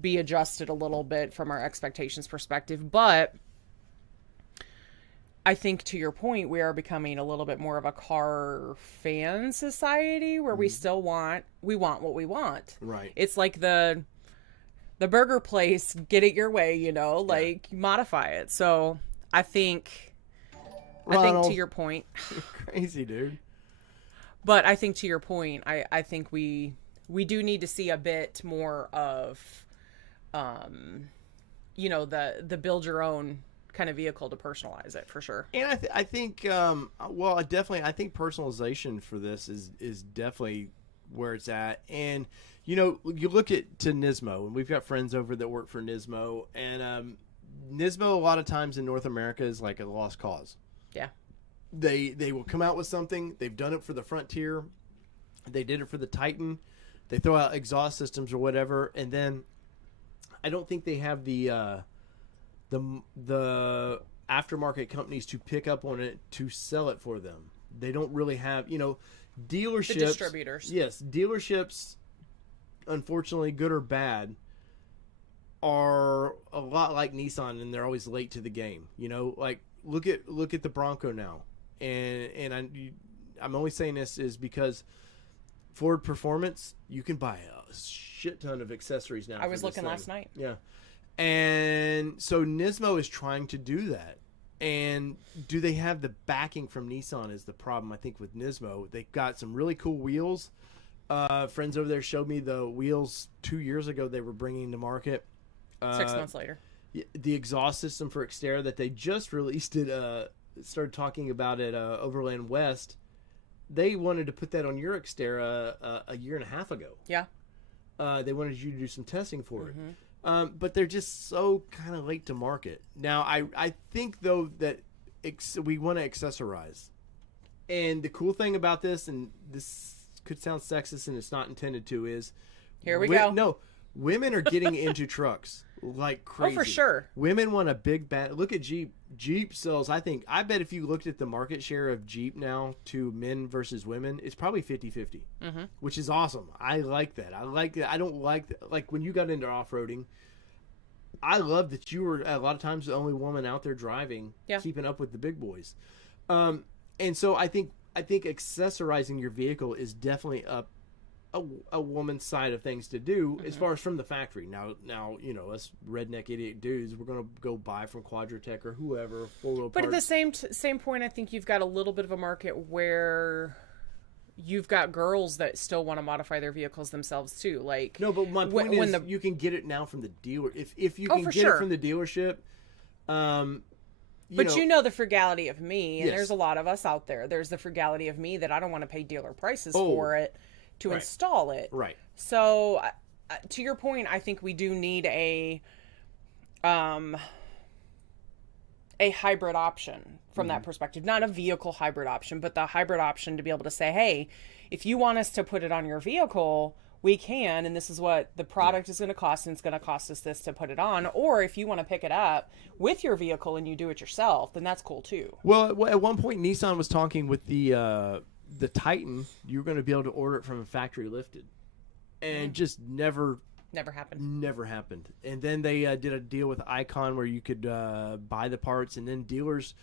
be adjusted a little bit from our expectations perspective. But I think, to your point, we are becoming a little bit more of a car fan society where we still want what we want. Right. It's like the burger place, get it your way, like modify it. So I think to your point, crazy dude. But I think to your point, I think we do need to see a bit more of, the build your own kind of vehicle to personalize it, for sure. And I think, I think personalization for this is definitely where it's at. And you look to Nismo, and we've got friends over that work for Nismo, and Nismo a lot of times in North America is like a lost cause. Yeah. They will come out with something. They've done it for the Frontier. They did it for the Titan. They throw out exhaust systems or whatever, and then I don't think they have the aftermarket companies to pick up on it to sell it for them. They don't really have, dealerships. The distributors. Yes, dealerships, unfortunately, good or bad, are a lot like Nissan, and they're always late to the game. Like look at the Bronco now, and I'm only saying this is because Ford Performance, you can buy a shit ton of accessories now. I was looking last night. Yeah. And so Nismo is trying to do that. And do they have the backing from Nissan is the problem, I think, with Nismo. They've got some really cool wheels. Friends over there showed me the wheels 2 years ago they were bringing to market. 6 months later. The exhaust system for Xterra that they just released started talking about at Overland West. They wanted to put that on your Xterra a year and a half ago. Yeah. They wanted you to do some testing for it. But they're just so kind of late to market. Now, I think, though, that we want to accessorize. And the cool thing about this, and this could sound sexist and it's not intended to, is... Here we go. No, women are getting into trucks like crazy. Oh, for sure. Women want a big bat. Look at Jeep. Jeep sells, I bet if you looked at the market share of Jeep now to men versus women, it's probably 50-50, which is awesome. I like that. I like that. I don't like that. Like when you got into off-roading, I love that you were a lot of times the only woman out there driving, keeping up with the big boys. And so I think accessorizing your vehicle is definitely a woman's side of things to do as far as from the factory. Now us redneck idiot dudes, we're gonna go buy from Quadratech or whoever 4-wheel But parts. at the same point, I think you've got a little bit of a market where you've got girls that still want to modify their vehicles themselves too. Like no, but my point is you can get it now from the dealer if you can get it from the dealership. But the frugality of me, and there's a lot of us out there. There's the frugality of me that I don't want to pay dealer prices for it to install it. Right. So, to your point, I think we do need a hybrid option from that perspective. Not a vehicle hybrid option, but the hybrid option to be able to say, hey, if you want us to put it on your vehicle, we can, and this is what the product is going to cost, and it's going to cost us this to put it on. Or if you want to pick it up with your vehicle and you do it yourself, then that's cool too. Well, at one point, Nissan was talking with the Titan. You were going to be able to order it from a factory lifted, and just never happened. And then they did a deal with Icon where you could buy the parts, and then dealers,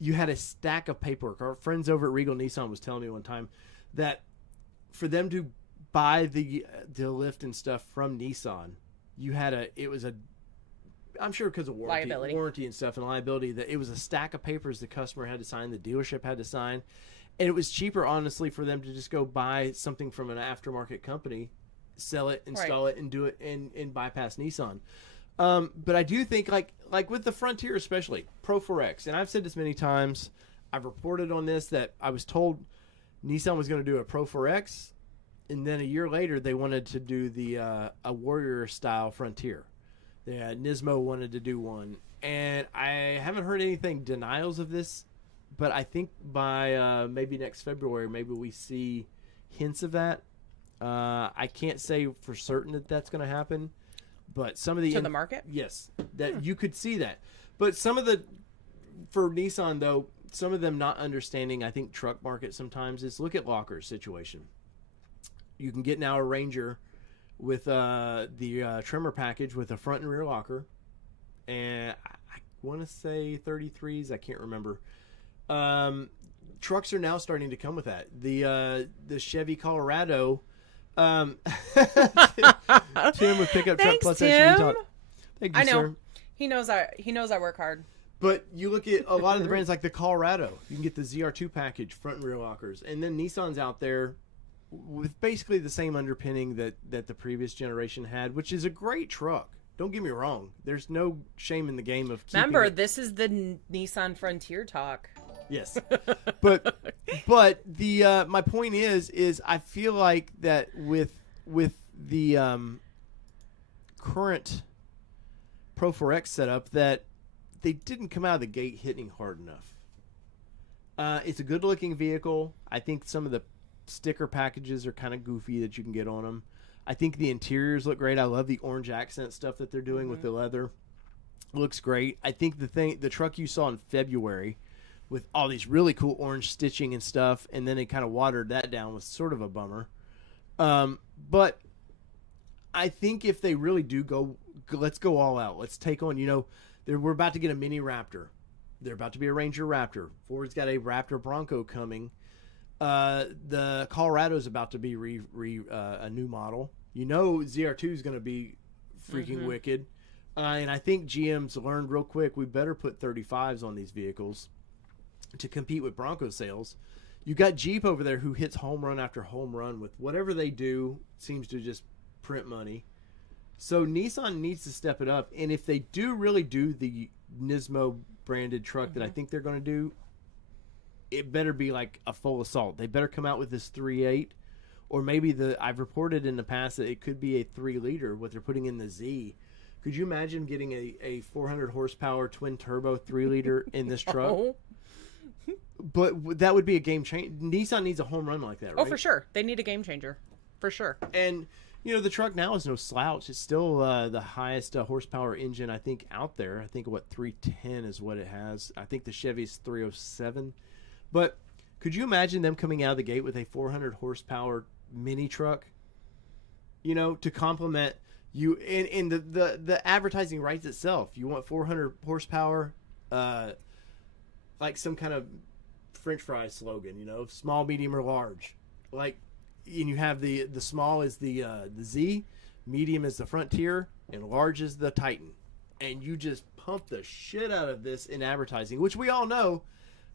you had a stack of paperwork. Our friends over at Regal Nissan was telling me one time that for them to buy the lift and stuff from Nissan, I'm sure because of warranty and stuff and liability, that it was a stack of papers the customer had to sign, the dealership had to sign, and it was cheaper, honestly, for them to just go buy something from an aftermarket company, sell it, install it, and do it, and bypass Nissan. But I do think, like with the Frontier especially, Pro 4X, and I've said this many times, I've reported on this, that I was told Nissan was going to do a Pro 4X, and then a year later they wanted to do a Warrior style Frontier. Nismo wanted to do one, and I haven't heard anything denials of this, but I think by maybe next February, maybe we see hints of that. I can't say for certain that that's going to happen, but some of the the market, yes, that you could see that. But some of the for Nissan though, some of them not understanding. I think truck market sometimes is look at Locker's situation. You can get now a Ranger with the trimmer package with a front and rear locker, and I want to say 33s. I can't remember. Trucks are now starting to come with that. The Chevy Colorado. Tim with Pickup Truck Plus Tim. Talk. Thank you, I know. sir. He knows I work hard. But you look at a lot of the brands like the Colorado. You can get the ZR2 package, front and rear lockers, and then Nissan's out there with basically the same underpinning that the previous generation had, which is a great truck. Don't get me wrong. There's no shame in the game of keeping Remember, it. this is the Nissan Frontier talk. Yes. but the my point is I feel like that with the current Pro 4X setup that they didn't come out of the gate hitting hard enough. It's a good looking vehicle. I think some of the sticker packages are kind of goofy that you can get on them. I think the interiors look great. I love the orange accent stuff that they're doing with the leather. Looks great. I think the truck you saw in February with all these really cool orange stitching and stuff, and then they kind of watered that down was sort of a bummer. But I think if they really do go, let's go all out. Let's take on, we're about to get a mini Raptor. They're about to be a Ranger Raptor. Ford's got a Raptor Bronco coming. The Colorado's about to be a new model. ZR2 is going to be freaking wicked. And I think GM's learned real quick, we better put 35s on these vehicles to compete with Bronco sales. You got Jeep over there who hits home run after home run with whatever they do, seems to just print money. So Nissan needs to step it up. And if they do really do the Nismo branded truck that I think they're going to do, it better be like a full assault. They better come out with this 3.8, or maybe I've reported in the past that it could be a 3-liter, what they're putting in the Z. Could you imagine getting a 400 horsepower twin turbo 3-liter in this truck? Oh. But that would be a game changer. Nissan needs a home run like that, right? Oh, for sure. They need a game changer. For sure. And, the truck now is no slouch. It's still the highest horsepower engine, I think, out there. I think, 310 is what it has. I think the Chevy's 307. But could you imagine them coming out of the gate with a 400 horsepower mini truck, to complement you in the advertising writes itself. You want 400 horsepower, like some kind of French fry slogan, small, medium, or large. Like, and you have the small is the Z, medium is the Frontier, and large is the Titan. And you just pump the shit out of this in advertising, which we all know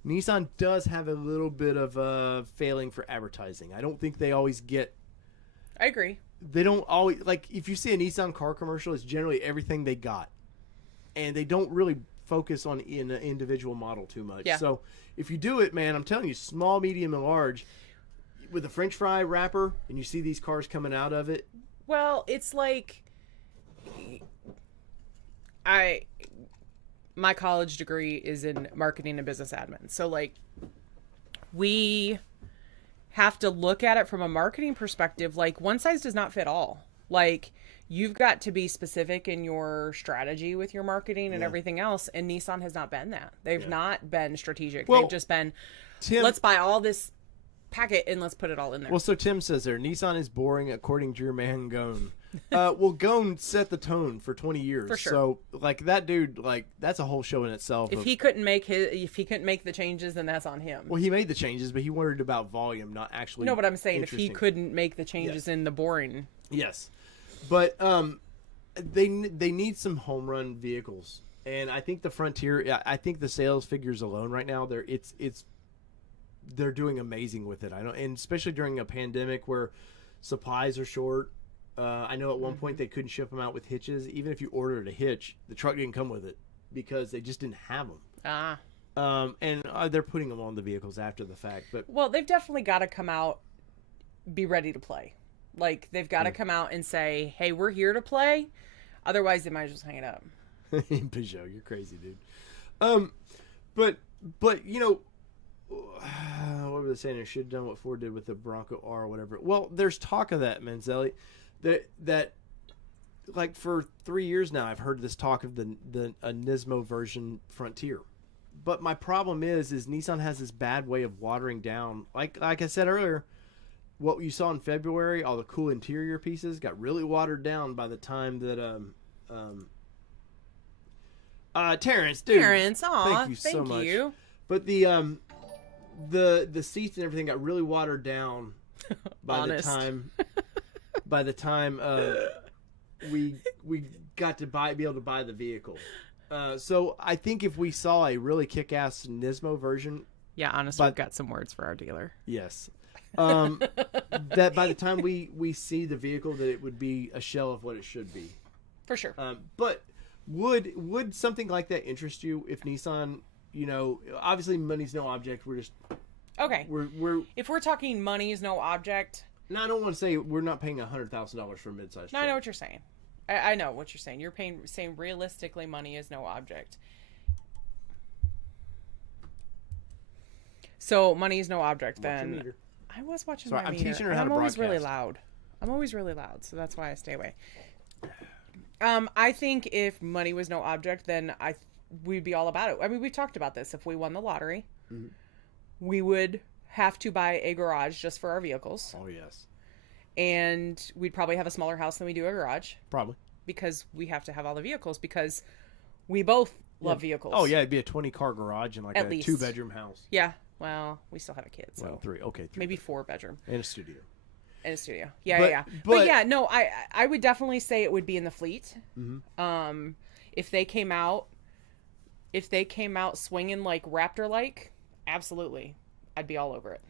Nissan does have a little bit of a failing for advertising. I don't think they always get... I agree. They don't always... Like, if you see a Nissan car commercial, it's generally everything they got. And they don't really focus on an individual model too much. Yeah. So, if you do it, man, I'm telling you, small, medium, and large, with a French fry wrapper, and you see these cars coming out of it... Well, it's like... My college degree is in marketing and business admin. So, like, we have to look at it from a marketing perspective. Like, one size does not fit all. Like, you've got to be specific in your strategy with your marketing and everything else. And Nissan has not been that. They've not been strategic. They've just been, Tim, let's buy all this packet and let's put it all in there. Well, so Tim says there, Nissan is boring according to your man Ghosn. Well, Ghosn set the tone for 20 years. For sure. So, like, that dude, like, that's a whole show in itself. If he couldn't make the changes, then that's on him. Well, he made the changes, but he worried about volume, not actually. No, but I'm saying if he couldn't make the changes in the boring. Yes, but they need some home run vehicles, and I think the Frontier. I think the sales figures alone right now, they're doing amazing with it. I know, and especially during a pandemic where supplies are short. I know at one point they couldn't ship them out with hitches. Even if you ordered a hitch, the truck didn't come with it because they just didn't have them. And they're putting them on the vehicles after the fact. But well, they've definitely got to come out, be ready to play. Like, they've got to come out and say, hey, we're here to play. Otherwise, they might as well just hang it up. Peugeot, you're crazy, dude. But what were they saying? They should have done what Ford did with the Bronco R or whatever. Well, there's talk of that, Manzelli. That like for 3 years now, I've heard this talk of the a Nismo version Frontier. But my problem is Nissan has this bad way of watering down. Like I said earlier, what you saw in February, all the cool interior pieces got really watered down by the time that Terrence, dude. Terrence, aw, thank you so much. You. But the seats and everything got really watered down by the time we got to be able to buy the vehicle. So I think if we saw a really kick-ass Nismo version, yeah, honestly, we've got some words for our dealer. Yes, that by the time we see the vehicle, that it would be a shell of what it should be, for sure. But would something like that interest you if Nissan? You know, obviously money's no object. We're just okay. We're if we're talking money is no object. No, I don't want to say we're not paying $100,000 for a midsize. No, I know what you're saying. I know what you're saying. You're saying realistically, money is no object. So money is no object. Then I was watching. Sorry, my I'm meter, teaching her how to broadcast. I'm always really loud, so that's why I stay away. I think if money was no object, then we'd be all about it. I mean, we talked about this. If we won the lottery, we would have to buy a garage just for our vehicles. Oh yes. And we'd probably have a smaller house than we do a garage. Probably. Because we have to have all the vehicles because we both love vehicles. Oh, yeah. It'd be a 20-car garage and like at a least. 2-bedroom house. Yeah. Well, we still have a kid. So. Well, 3. Okay. 3 maybe 4-bedroom. And a studio. Yeah. But yeah, no, I would definitely say it would be in the fleet. Mm-hmm. If they came out swinging like Raptor-like, absolutely. I'd be all over it.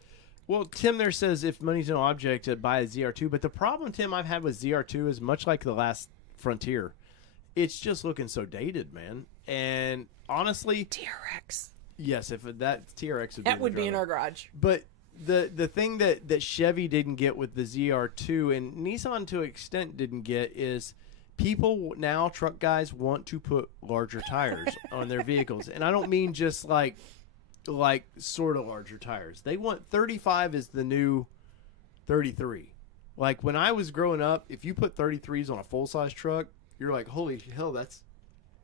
Well, Tim there says if money's no object, to buy a ZR2. But the problem, Tim, I've had with ZR2 is much like the last Frontier. It's just looking so dated, man. And honestly... TRX. Yes, if that TRX would be in our garage. But the thing that Chevy didn't get with the ZR2 and Nissan to an extent didn't get is people now, truck guys, want to put larger tires on their vehicles. And I don't mean just like sort of larger tires. They want 35 is the new 33. Like when I was growing up, if you put 33s on a full-size truck, you're like, holy hell,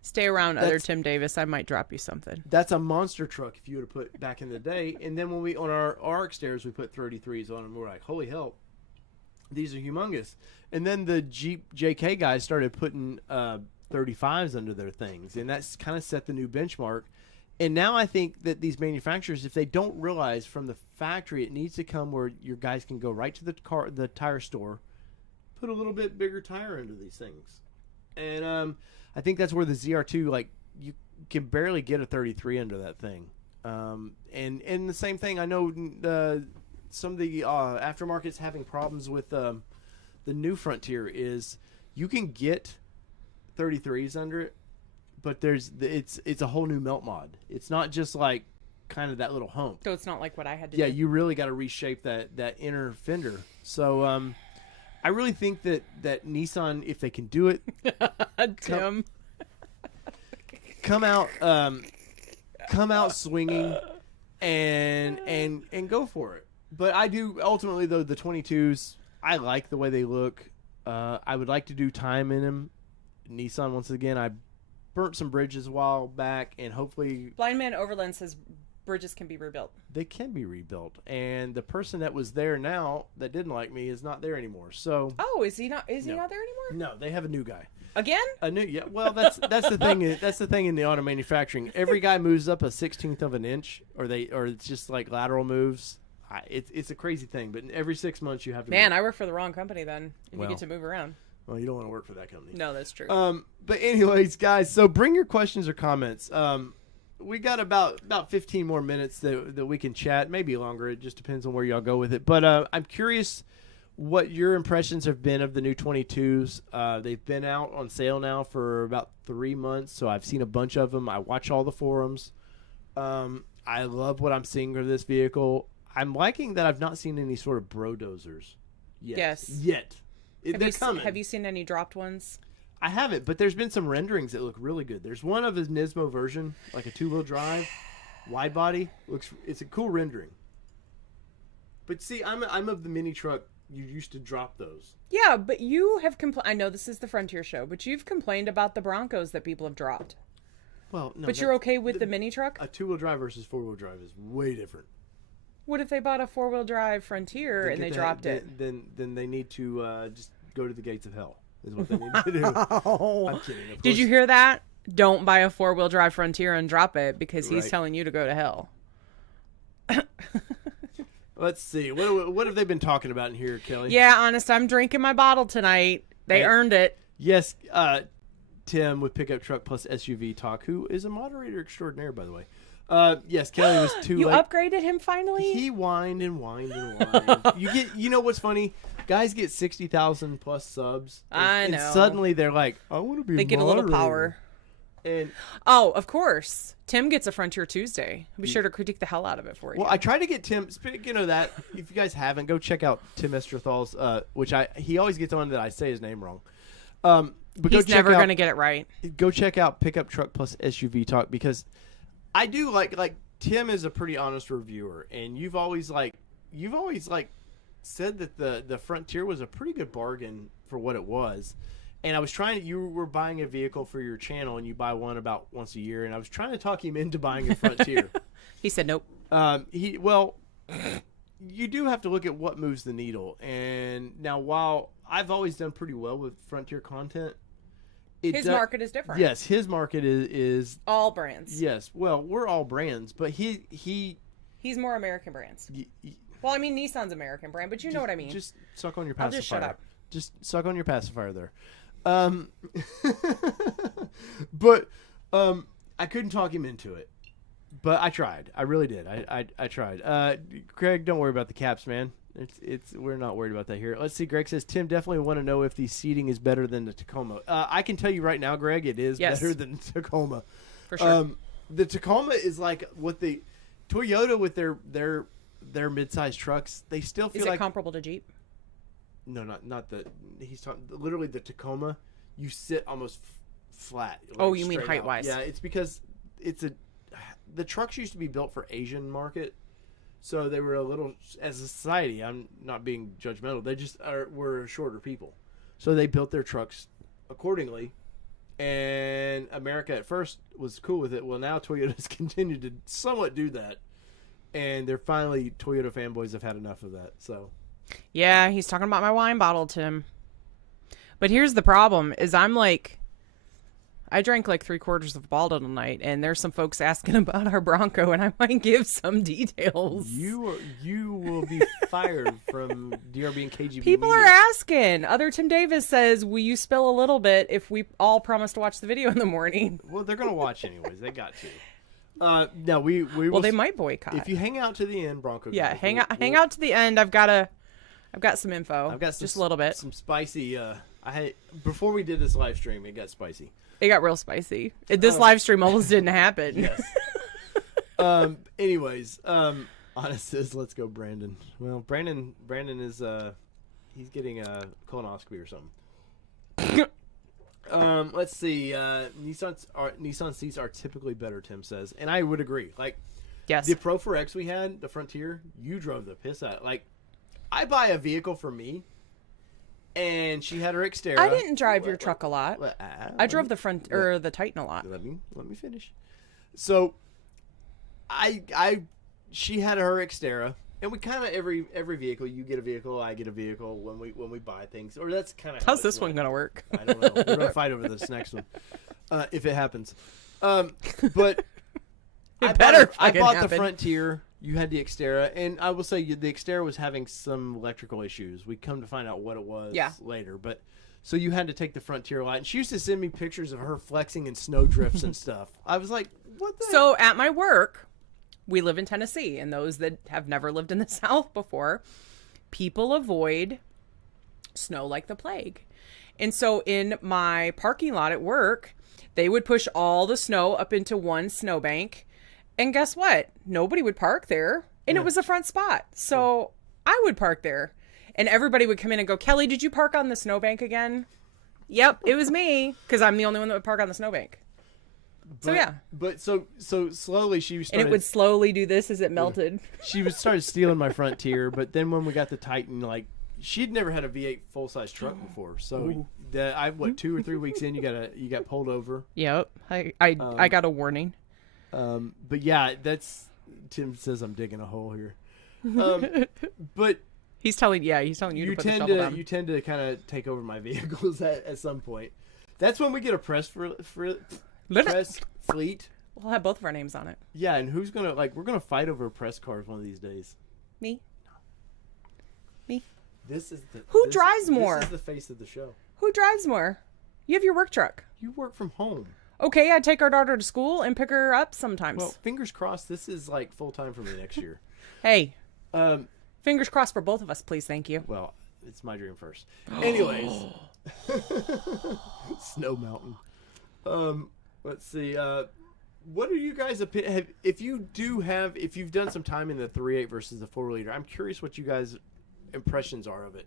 stay around, other Tim Davis. I might drop you something. That's a monster truck if you would have put back in the day. And then when we, on our Xterras, we put 33s on them. We're like, holy hell, these are humongous. And then the Jeep JK guys started putting 35s under their things. And that's kind of set the new benchmark. And now I think that these manufacturers, if they don't realize from the factory, it needs to come where your guys can go right to the tire store, put a little bit bigger tire into these things. And I think that's where the ZR2, like, you can barely get a 33 under that thing. And the same thing, I know some of the aftermarket's having problems with the new Frontier is you can get 33s under it, but it's a whole new melt mod. It's not just like kind of that little hump. So it's not like what I had to do. Yeah, you really got to reshape that inner fender. So I really think that Nissan, if they can do it, Tim, come out swinging and go for it. But I do ultimately though the 22s, I like the way they look. I would like to do time in them. Nissan once again, I burnt some bridges a while back, and hopefully Blind Man Overland says bridges can be rebuilt. They can be rebuilt, and the person that was there now that didn't like me is not there anymore. So is he not there anymore? No, they have a new guy. Again? A new, yeah. Well, that's the thing. That's the thing in the auto manufacturing. Every guy moves up a 1/16 of an inch, or it's just like lateral moves. It's a crazy thing. But every 6 months you have to. Man, I work for the wrong company then. If you get to move around. Well, you don't want to work for that company. No, that's true. But anyways, guys, so bring your questions or comments. We got about 15 more minutes that we can chat, maybe longer. It just depends on where y'all go with it. But I'm curious what your impressions have been of the new 22s. They've been out on sale now for about 3 months, so I've seen a bunch of them. I watch all the forums. I love what I'm seeing of this vehicle. I'm liking that I've not seen any sort of bro-dozers yet. Yes. Yet. They're coming. Have you seen any dropped ones? I haven't, but there's been some renderings that look really good. There's one of his Nismo version, like a 2-wheel drive. wide body it's a cool rendering. But see, I'm of the mini truck. You used to drop those. Yeah, but you have complained. I know this is the Frontier show, but you've complained about the Broncos that people have dropped. Well, no. But you're okay with the mini truck? A 2-wheel drive versus 4-wheel drive is way different. What if they bought a 4-wheel drive Frontier and they dropped it? Then they need to just go to the gates of hell. Is what they need to do. I'm kidding. Of Did you course. hear that? Don't buy a 4-wheel drive Frontier and drop it because he's Right. telling you to go to hell. Let's see. What have they been talking about in here, Kelly? Yeah, honest, I'm drinking my bottle tonight. They earned it. Yes, Tim with Pickup Truck Plus SUV Talk, who is a moderator extraordinaire, by the way. Yes, Kelly was too You late. upgraded him finally? He whined and whined and whined. You know what's funny? Guys get 60,000 plus subs. I know. And suddenly they're like, I want to be. They get a little power. And Oh, of course. Tim gets a Frontier Tuesday. I'll be sure to critique the hell out of it for you. well, I tried to get Tim. Speaking of that, if you guys haven't, go check out Tim Estrathal's. He always gets on that I say his name wrong. But He's never going to get it right. Go check out Pickup Truck Plus SUV Talk because I do like Tim is a pretty honest reviewer, and you've always said that the Frontier was a pretty good bargain for what it was. And I was you were buying a vehicle for your channel, and you buy one about once a year, and I was trying to talk him into buying a Frontier. He said nope. You do have to look at what moves the needle. And now, while I've always done pretty well with Frontier content, His market is different. Yes, his market is all brands. Yes, well, we're all brands, but he's more American brands. Well, I mean, Nissan's American brand, but you know what I mean. Just suck on your pacifier. I'll just shut up. Just suck on your pacifier there. But I couldn't talk him into it. But I tried. I really did. I tried. Greg, don't worry about the caps, man. We're not worried about that here. Let's see. Greg says Tim definitely want to know if the seating is better than the Tacoma. I can tell you right now, Greg, it is better than the Tacoma. For sure. The Tacoma is like what the Toyota with their mid-sized trucks. They still feel is it like comparable to Jeep? No, not the. He's talking literally the Tacoma. You sit almost flat. Like Oh, you mean straight height-wise? out. Yeah, it's because the trucks used to be built for Asian market, so they were a little as a society. I'm not being judgmental. They just were shorter people, so they built their trucks accordingly. And America at first was cool with it. Well, now Toyota's continued to somewhat do that, and they're finally Toyota fanboys have had enough of that. So. Yeah, he's talking about my wine bottle, Tim. But here's the problem: is I drank like 3/4 of a bottle tonight, and there's some folks asking about our Bronco, and I might give some details. You will be fired from DRB and KGB. People Media. are asking. Other Tim Davis says, "Will you spill a little bit if we all promise to watch the video in the morning?" Well, they're gonna watch anyways. They got to. No, we will. Well, they might boycott. If you hang out to the end, Bronco. Yeah, guys, hang out to the end. I've got some info. I've got just a little bit. Some spicy. Before we did this live stream, it got spicy. It got real spicy. This live stream almost didn't happen. Yes. Anyways, Honest says, let's go, Brandon. Well, Brandon is he's getting a colonoscopy or something. Let's see. Nissan seats are typically better, Tim says, and I would agree. Like, yes, the Pro 4X we had, the Frontier, you drove the piss out. Like, I buy a vehicle for me, and she had her Xterra. I didn't drive your truck a lot. I drove the the Titan a lot. Let me finish. So, she had her Xterra, and we kind of every vehicle, you get a vehicle, I get a vehicle when we buy things, or that's kind of how's this one gonna work? I don't know. We're gonna fight over this next one, if it happens. But I bought the Frontier. You had the Xterra, and I will say the Xterra was having some electrical issues. We come to find out what it was later, but so you had to take the Frontier light. And she used to send me pictures of her flexing in snow drifts and stuff. I was like, what the So at my work, we live in Tennessee, and those that have never lived in the South before, people avoid snow like the plague. And so in my parking lot at work, they would push all the snow up into one snowbank. And guess what? Nobody would park there. And it was a front spot. So I would park there. And everybody would come in and go, Kelly, did you park on the snowbank again? Yep, it was me. Because I'm the only one that would park on the snowbank. So yeah. But so slowly she started. And it would slowly do this as it melted. She started stealing my Frontier, but then when we got the Titan, like she'd never had a V8 full size truck before. So 2 or 3 weeks in, you got pulled over. Yep, I got a warning. But yeah, Tim says I'm digging a hole here. But he's telling you to put the shovel down. You tend to kind of take over my vehicles at some point. That's when we get a press fleet. We'll have both of our names on it. Yeah, and who's gonna we're gonna fight over press cars one of these days. Me. Who drives more? This is the face of the show. Who drives more? You have your work truck. You work from home. Okay, I take our daughter to school and pick her up sometimes. Well, fingers crossed. This is like full time for me next year. Hey, fingers crossed for both of us, please. Thank you. Well, it's my dream first. Anyways, Snow Mountain. Let's see. What are you guys if you've done some time in the 3.8 versus the 4-liter? I'm curious what you guys' impressions are of it.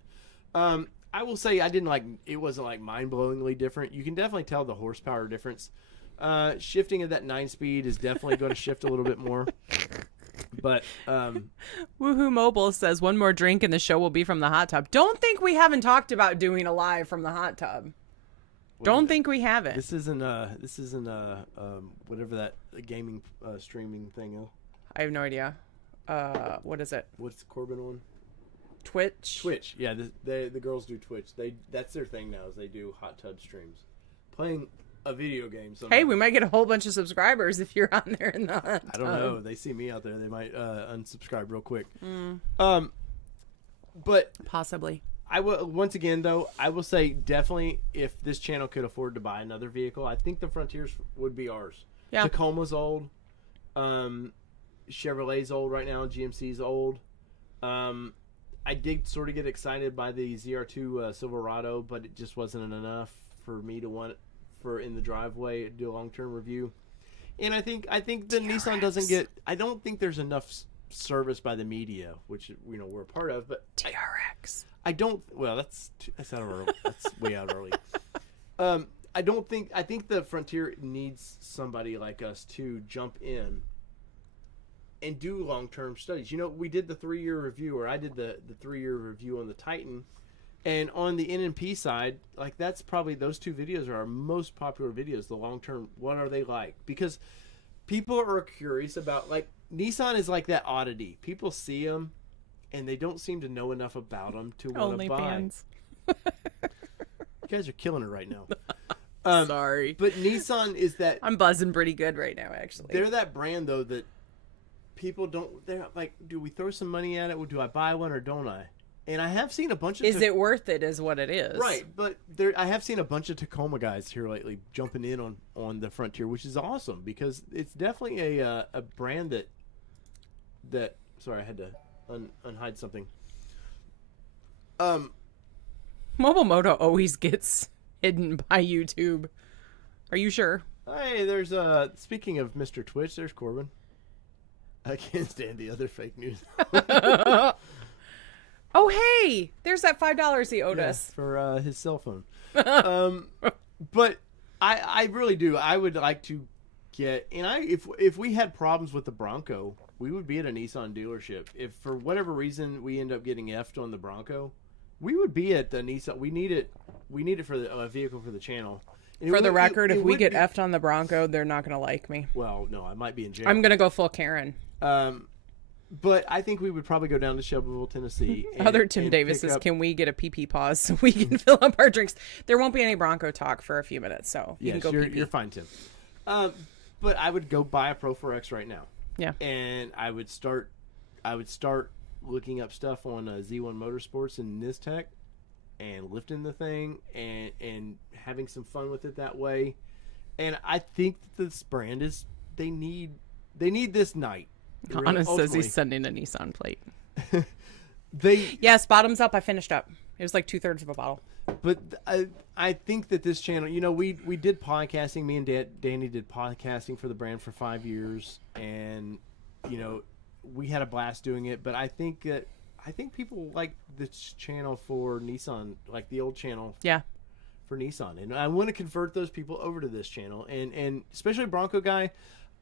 I will say it wasn't like mind-blowingly different. You can definitely tell the horsepower difference. Shifting of that 9-speed is definitely going to shift a little bit more. But Woohoo Mobile says one more drink and the show will be from the hot tub. Don't think we haven't talked about doing a live from the hot tub. Don't think we haven't. This isn't whatever that gaming streaming thing is. I have no idea. What is it? What's Corbin on? Twitch. Yeah, the girls do Twitch. That's their thing now. Is they do hot tub streams, playing a video game. Sometimes. Hey, we might get a whole bunch of subscribers if you're on there in the hot tub. I don't know. They see me out there, they might unsubscribe real quick. But possibly. I will once again though. I will say definitely if this channel could afford to buy another vehicle, I think the Frontiers would be ours. Yeah. Tacoma's old. Chevrolet's old right now. GMC's old. I did sort of get excited by the ZR2 Silverado, but it just wasn't enough for me to want in the driveway do a long-term review. And I think the TRX. Nissan doesn't get. I don't think there's enough service by the media, which we're a part of. But TRX. I don't. Well, that's out early. That's way out early. I don't think. I think the Frontier needs somebody like us to jump in and do long-term studies. We did the 3-year review, or I did the 3-year review on the Titan, and on the NNP side, that's probably those 2 videos are our most popular videos. The long-term, what are they like? Because people are curious about Nissan is like that oddity. People see them, and they don't seem to know enough about them to want to buy. Fans. You guys are killing it right now. Sorry, but Nissan is that. I'm buzzing pretty good right now, actually. They're that brand though that people don't. They're like, do we throw some money at it? Or do I buy one or don't I? And I have seen a bunch of. Is it worth it? Is what it is. Right, but I have seen a bunch of Tacoma guys here lately jumping in on the Frontier, which is awesome because it's definitely a brand that. Sorry, I had to unhide something. Mobile Moto always gets hidden by YouTube. Are you sure? Hey, there's speaking of Mr. Twitch, there's Corbin. I can't stand the other fake news. Oh, hey! There's that $5 he owed us. For his cell phone. But I really do. I would like to get... And if we had problems with the Bronco, we would be at a Nissan dealership. If for whatever reason we end up getting effed on the Bronco, we would be at the Nissan. We need it for the vehicle for the channel. For the record, if we get effed on the Bronco, they're not going to like me. Well, no, I might be in jail. I'm going to go full Karen. But I think we would probably go down to Shelbyville, Tennessee. Other Tim Davis says, can we get a pee-pee pause so we can fill up our drinks? There won't be any Bronco talk for a few minutes, so you can go pee-pee. You're fine, Tim. But I would go buy a Pro 4X right now. Yeah. And I would start looking up stuff on Z1 Motorsports and Nistech and lifting the thing and having some fun with it that way. And I think that this brand they need this night. Honest says he's sending a Nissan plate. Yes, bottoms up. I finished up. It was like 2/3 of a bottle. But I think that this channel, we did podcasting. Me and Danny did podcasting for the brand for 5 years, and we had a blast doing it. But I think people like this channel for Nissan, like the old channel. Yeah. for Nissan, and I want to convert those people over to this channel, and especially Bronco guy.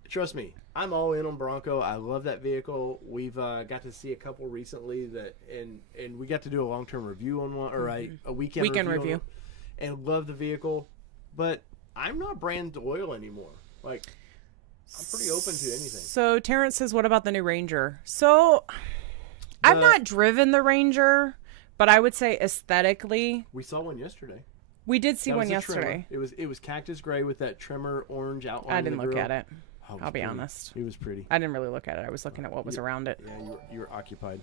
Trust me, I'm all in on Bronco. I love that vehicle. We've got to see a couple recently and we got to do a long-term review on one, or a weekend review. And love the vehicle, but I'm not brand loyal anymore. Like, I'm pretty open to anything. So Terrence says, what about the new Ranger? So I've not driven the Ranger, but I would say aesthetically, we saw one yesterday. We did see one yesterday. Trimmer. It was cactus gray with that trimmer orange outline. I didn't look grill. at it. Oh, I'll be pretty. honest. It was pretty. I didn't really look at it. I was looking at what was around it. Yeah, you were occupied.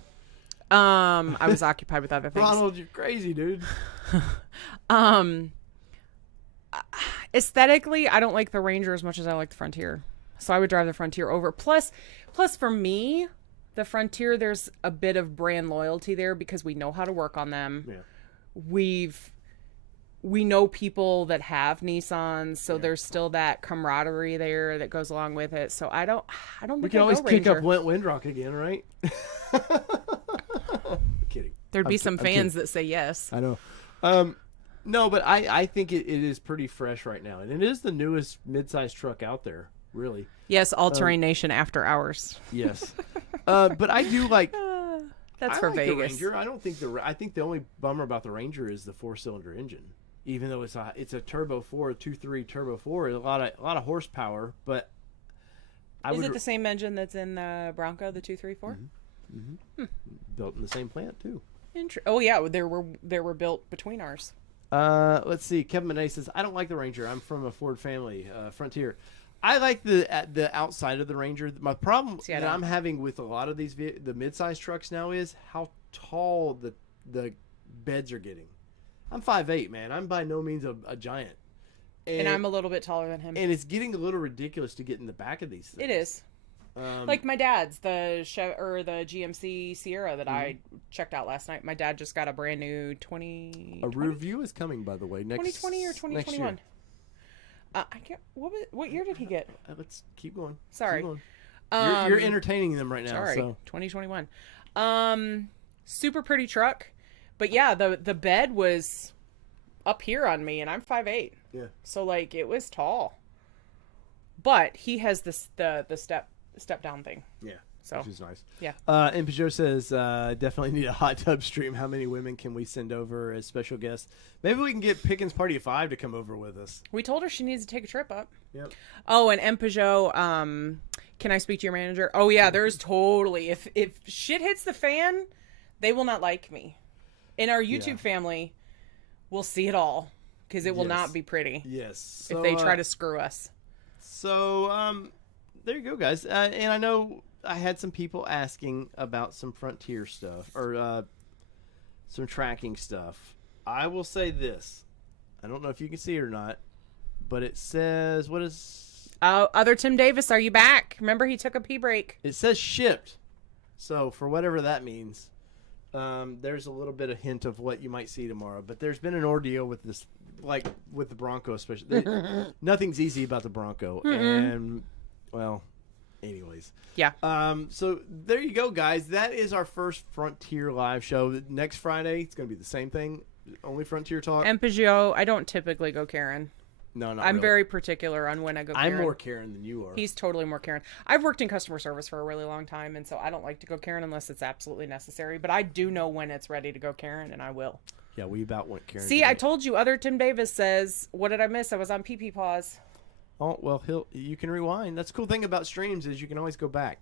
I was occupied with other things. Ronald, you're crazy, dude. Aesthetically, I don't like the Ranger as much as I like the Frontier. So I would drive the Frontier over. Plus for me, the Frontier, there's a bit of brand loyalty there because we know how to work on them. Yeah. We know people that have Nissans, so there's still that camaraderie there that goes along with it. So I don't think we can always kick up Windrock again, right? Kidding. There'd be some fans that say yes. I know. No, but I think it is pretty fresh right now, and it is the newest midsize truck out there, really. Yes, all-terrain nation after hours. Yes, but I do like. That's for Vegas. The Ranger. I think the only bummer about the Ranger is the 4-cylinder engine. Even though it's a turbo 4, a 2.3 turbo 4, a lot of horsepower, but is it the same engine that's in the Bronco, the 234? Built in the same plant too. Oh yeah, they were built between ours. Let's see. Kevin Monet says, I don't like the Ranger. I'm from a Ford family, Frontier. I like the outside of the Ranger. My problem that I'm having with a lot of these the midsize trucks now is how tall the beds are getting. I'm 5'8", man. I'm by no means a giant. And I'm a little bit taller than him. And it's getting a little ridiculous to get in the back of these things. It is. Like my dad's, the GMC Sierra that I checked out last night. My dad just got a brand new 2020. A review is coming, by the way. 2020 or 2021? I can't. What year did he get? Let's keep going. Sorry. Keep going. You're entertaining them right now. Sorry. So. 2021. Super pretty truck. But yeah, the bed was up here on me, and I'm 5'8". Yeah. So like it was tall. But he has the step down thing. Yeah. So which is nice. Yeah. And Peugeot says definitely need a hot tub stream. How many women can we send over as special guests? Maybe we can get Pickens Party of 5 to come over with us. We told her she needs to take a trip up. Yep. Oh, and Peugeot, can I speak to your manager? Oh yeah, there's totally if shit hits the fan, they will not like me. In our YouTube family, we'll see it all because it will not be pretty. Yes. So, if they try to screw us. So, there you go, guys. And I know I had some people asking about some Frontier stuff or some tracking stuff. I will say this. I don't know if you can see it or not, but it says, what is... Other Tim Davis, are you back? Remember he took a pee break. It says shipped. So, for whatever that means... there's a little bit of hint of what you might see tomorrow, but there's been an ordeal with this, like with the Bronco, especially. Nothing's easy about the Bronco, and well, anyways, yeah. So there you go, guys. That is our first Frontier live show. Next Friday, it's going to be the same thing, only Frontier talk. And Peugeot, I don't typically go Karen. No, I'm very particular on when I go Karen. I'm more Karen than you are. He's totally more Karen. I've worked in customer service for a really long time, and so I don't like to go Karen unless it's absolutely necessary. But I do know when it's ready to go Karen, and I will. Yeah, we about went Karen. See, today. I told you, other Tim Davis says, what did I miss? I was on PP pause. Oh, well, you can rewind. That's the cool thing about streams is you can always go back.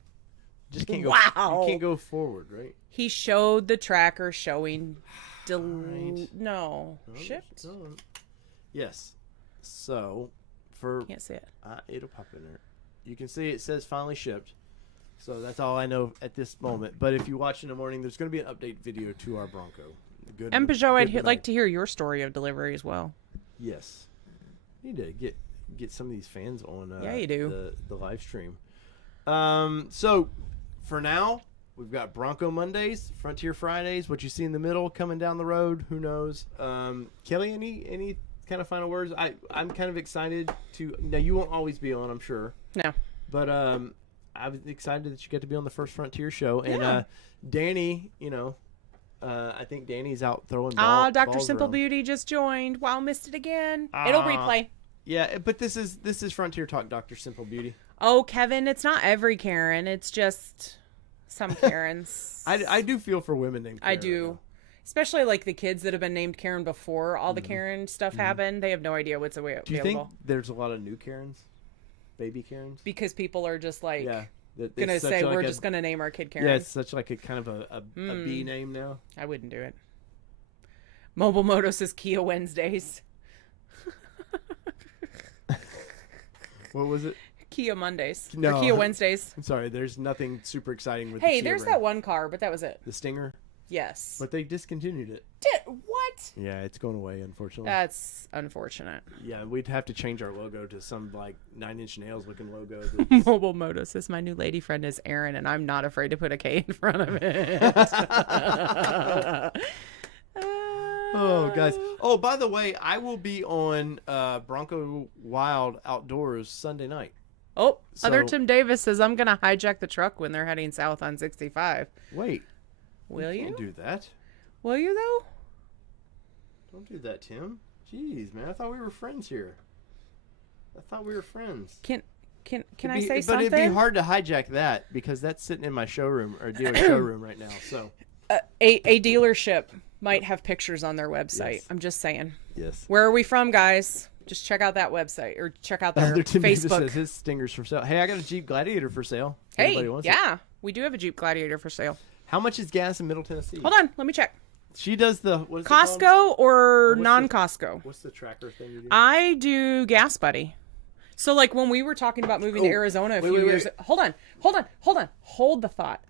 Just can't go. Wow. You can't go forward, right? He showed the tracker showing shipped. Yes. So, can't see it. It'll pop in there. You can see it says finally shipped. So that's all I know at this moment. But if you watch in the morning, there's going to be an update video to our Bronco. And Peugeot, I'd like to hear your story of delivery as well. Yes. You need to get some of these fans on you do. The live stream. So for now, we've got Bronco Mondays, Frontier Fridays, what you see in the middle coming down the road, who knows. Kelly, any kind of final words? I'm kind of excited to... Now, you won't always be on, I'm sure. No. But I was excited that you got to be on the first Frontier show. And yeah. Danny, I think Danny's out throwing Dr. balls Simple around. Beauty just joined. Wow, missed it again. It'll replay. Yeah, but this is Frontier Talk, Dr. Simple Beauty. Oh, Kevin, it's not every Karen. It's just some Karens. I do feel for women named Karen. I do. Right, especially like the kids that have been named Karen before all the Karen stuff happened. They have no idea what's available. Do you think there's a lot of new Karens? Baby Karens? Because people are just like... Yeah. Gonna say we're just gonna name our kid Karen. Yeah, it's such like a kind of a B name now. I wouldn't do it. Mobile Moto says Kia Wednesdays. What was it? Kia Mondays. No. Or Kia Wednesdays. I'm sorry, there's nothing super exciting with Hey, the Kia there's brand. that one car, but that was it. The Stinger? Yes. But they discontinued it. What? Yeah, it's going away, unfortunately. That's unfortunate. Yeah, we'd have to change our logo to some like 9 Inch Nails looking logo. Mobile Moto says my new lady friend is Aaron, and I'm not afraid to put a K in front of it. Oh, guys. Oh, by the way, I will be on Bronco Wild Outdoors Sunday night. Oh, other Tim Davis says I'm gonna hijack the truck when they're heading south on 65. Wait. Will you? Can't do that. Will you though? Don't do that, Tim. Jeez, man. I thought we were friends here. I thought we were friends. Can I say something? But it'd be hard to hijack that because that's sitting in my showroom or dealer showroom right now. So a dealership might have pictures on their website. Yes. I'm just saying. Yes. Where are we from, guys? Just check out that website or check out their Tim Facebook. Says his Stinger's for sale. Hey, I got a Jeep Gladiator for sale. Hey, yeah, we do have a Jeep Gladiator for sale. How much is gas in Middle Tennessee? Hold on, let me check. She does the what is Costco or non-Costco. What's the tracker thing you do? I do Gas Buddy. So like when we were talking about moving to Arizona a few years hold the thought.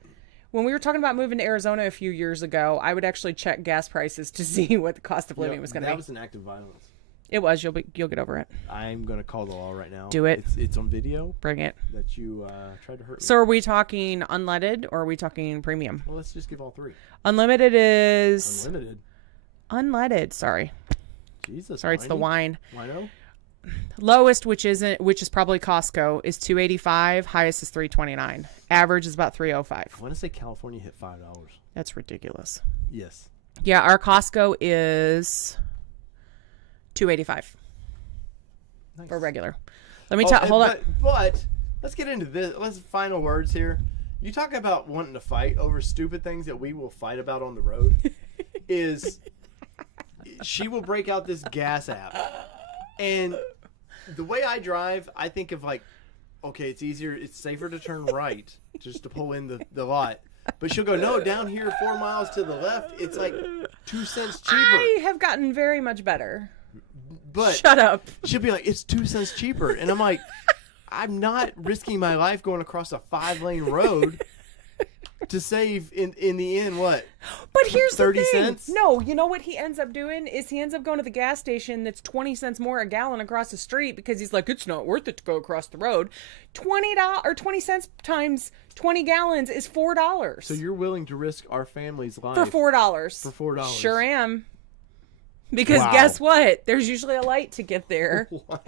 When we were talking about moving to Arizona a few years ago, I would actually check gas prices to see what the cost of living was going to be. That was an act of violence. It was. You'll get over it. I'm going to call the law right now. Do it. It's on video. Bring it. That you tried to hurt me. So are we talking unleaded or are we talking premium? Well, let's just give all three. Unlimited is... Unlimited? Unleaded, sorry. Jesus. Sorry, it's the wine. Wino? Lowest, which is probably Costco, is $285. Highest is $329. Average is about $305. I want to say California hit $5. That's ridiculous. Yes. Yeah, our Costco is $285 for regular. Let me hold on. But let's get into this. Let's final words here. You talk about wanting to fight over stupid things that we will fight about on the road. She will break out this gas app, and the way I drive, I think of like, okay, it's safer to turn right just to pull in the lot. But she'll go, no, down here 4 miles to the left, it's like 2 cents cheaper. I have gotten very much better. But shut up. She'll be like, it's 2 cents cheaper. And I'm like, I'm not risking my life going across a 5-lane road to save in the end what? But here's 30 the thing. cents? No, you know what he ends up doing is he ends up going to the gas station that's 20 cents more a gallon across the street because he's like, it's not worth it to go across the road. $20 or 20 cents times 20 gallons is $4. So you're willing to risk our family's life for $4? For $4. Sure am. Because guess what? There's usually a light to get there. Wow.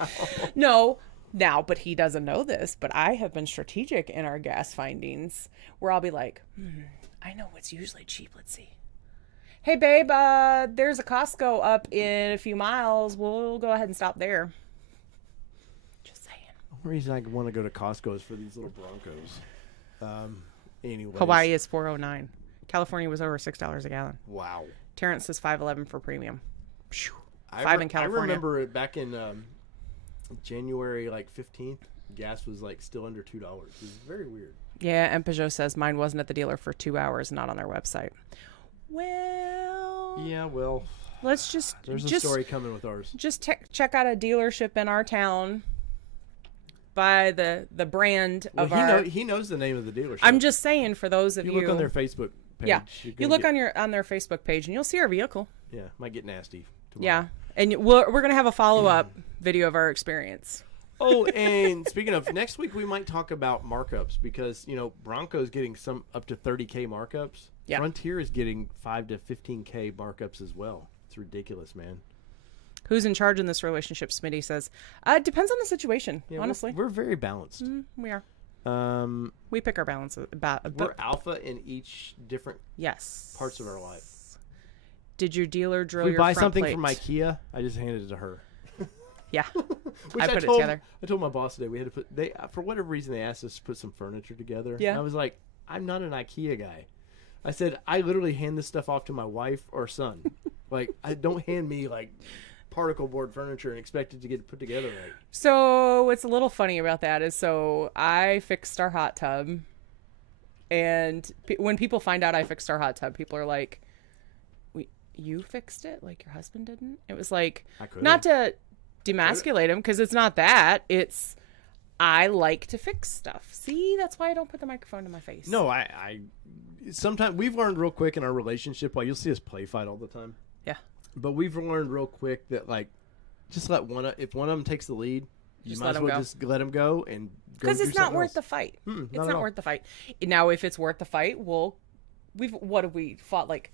No. Now, but he doesn't know this, but I have been strategic in our gas findings where I'll be like, I know what's usually cheap. Let's see. Hey, babe, there's a Costco up in a few miles. We'll go ahead and stop there. Just saying. The reason I want to go to Costco is for these little Broncos. Anyways. Hawaii is $4.09. California was over $6 a gallon. Wow. Terrence is $5.11 for premium. $5 in California. I remember it back in January 15th, gas was still under $2. It was very weird. Yeah, and Peugeot says mine wasn't at the dealer for 2 hours, not on their website. Well, yeah, well, let's just there's a story coming with ours. Just check out a dealership in our town by the brand of he knows the name of the dealership. I'm just saying for those of you look on their Facebook page. Yeah, you look on their Facebook page and you'll see our vehicle. Yeah, might get nasty tomorrow. Yeah, and we're gonna have a follow-up video of our experience. Oh, and speaking of, next week we might talk about markups because Bronco's getting some up to 30K markups. Yeah. Frontier is getting 5 to 15K markups as well. It's ridiculous, man. Who's in charge in this relationship? Smitty says. It depends on the situation. Yeah, honestly, we're very balanced. We are. We pick our balances. We're alpha in each different yes parts of our life. Did your dealer drill If we your buy front something plate? from IKEA, I just handed it to her. Yeah. Which I put it together. I told my boss today we had to put for whatever reason they asked us to put some furniture together. Yeah. And I was like, I'm not an IKEA guy. I said I literally hand this stuff off to my wife or son. Like, I don't hand me like particle board furniture and expect it to get put together right. So what's a little funny about that is, so I fixed our hot tub, and when people find out I fixed our hot tub, people are like, you fixed it? Like, your husband didn't? It was like, not to demasculate him, because it's not that. It's, I like to fix stuff. See, that's why I don't put the microphone in my face. No, I sometimes we've learned real quick in our relationship. While you'll see us play fight all the time. Yeah. But we've learned real quick that, like, just let if one of them takes the lead, you might as well just let them go and go. Because it's not worth the fight. It's not worth the fight. Now, if it's worth the fight, what have we fought, like,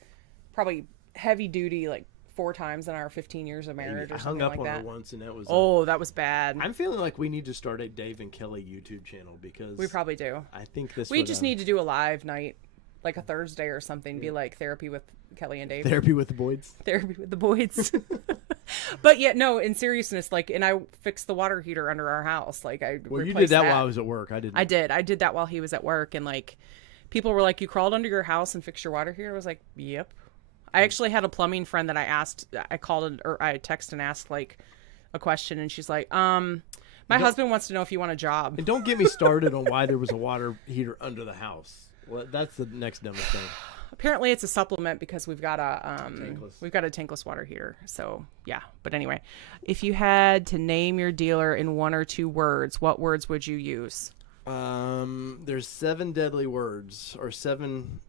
probably heavy duty, like 4 times in our 15 years of marriage or something like that. I hung up on her once, and that was that was bad. I'm feeling like we need to start a Dave and Kelly YouTube channel, because we probably do. I think we just need to do a live night, like a Thursday or something. Be like therapy with Kelly and Dave. Therapy with the Boyds. Therapy with the Boyds. But yeah, no, in seriousness, like, and I fixed the water heater under our house. Like, you did that while I was at work. I didn't. I did that while he was at work, and like, people were like, "You crawled under your house and fixed your water heater?" I was like, "Yep." I actually had a plumbing friend that I called, or I texted and asked like a question, and she's like, my husband wants to know if you want a job. And don't get me started on why there was a water heater under the house. Well, that's the next dumbest thing. Apparently it's a supplement, because we've got a tankless water heater. So yeah. But anyway, if you had to name your dealer in 1 or 2 words, what words would you use? There's 7 deadly words, or 7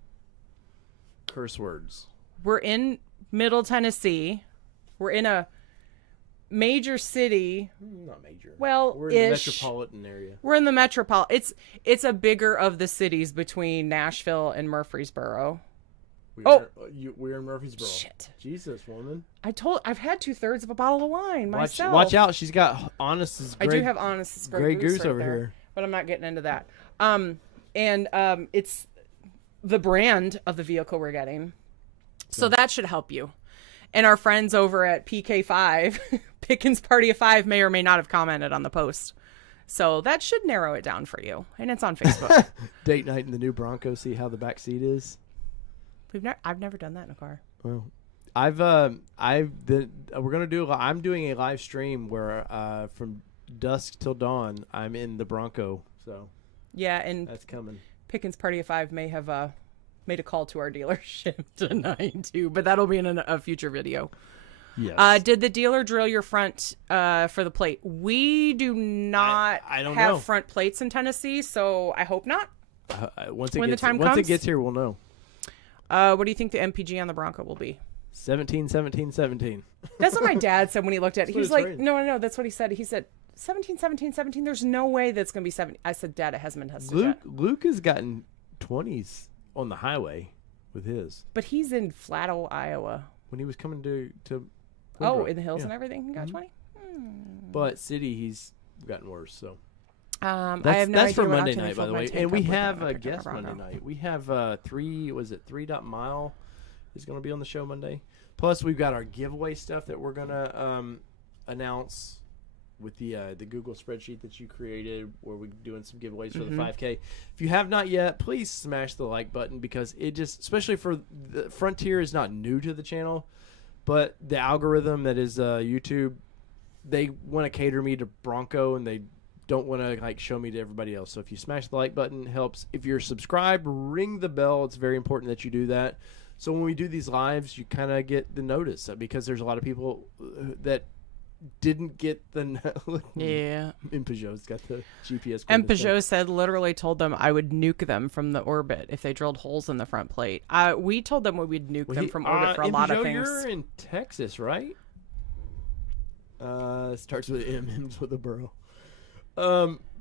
curse words. We're in Middle Tennessee. We're in a major city. Not major. Well, we're in the metropolitan area. We're in the metropolitan. It's a bigger of the cities between Nashville and Murfreesboro. We're in Murfreesboro. Shit. Jesus, woman. I've had 2/3 of a bottle of wine myself. Watch out. She's got Honest's I do have Honest's Grey Goose right over there, here. but I'm not getting into that. It's the brand of the vehicle we're getting. So that should help you. And our friends over at PK5, Pickens Party of 5, may or may not have commented on the post. So that should narrow it down for you. And it's on Facebook. Date night in the new Bronco, see how the back seat is. I've never done that in a car. Well, I'm doing a live stream where from dusk till dawn I'm in the Bronco. So yeah, and that's coming. Pickens Party of 5 may have made a call to our dealership tonight too, but that'll be in a future video. Yes. Did the dealer drill your front for the plate? We do not I don't have know. front plates in Tennessee, so I hope not. Once When the time once it comes? gets here, we'll know. What do you think the MPG on the Bronco will be? 17, 17, 17. That's what my dad said when he looked at it. He was like, written. no, that's what he said. He said, 17, 17, 17. There's no way that's going to be 70. I said, Dad, it hasn't been tested yet. Luke has gotten 20s on the highway with his. But he's in Flato, Iowa. When he was coming to Oh, in the hills and everything? He got 20? But city, he's gotten worse, so. I have no That's idea for what Monday octane I night, by filled the my way. tank And we up with have when I a picked up guest my Monday Bronco. night. We have 3 Dot Mile is going to be on the show Monday. Plus, we've got our giveaway stuff that we're going to announce with the Google spreadsheet that you created, where we're doing some giveaways for the 5K. If you have not yet, please smash the like button, because it just, especially for the Frontier, is not new to the channel, but the algorithm that is YouTube, they want to cater me to Bronco, and they don't want to like show me to everybody else. So if you smash the like button, it helps. If you're subscribed, ring the bell. It's very important that you do that. So when we do these lives, you kind of get the notice, because there's a lot of people that didn't get the Yeah. And Peugeot's got the GPS. And Peugeot said, literally told them I would nuke them from the orbit if they drilled holes in the front plate. We told them we would nuke them from orbit for a lot of things. You're in Texas, right? Starts with M, ends with a borough.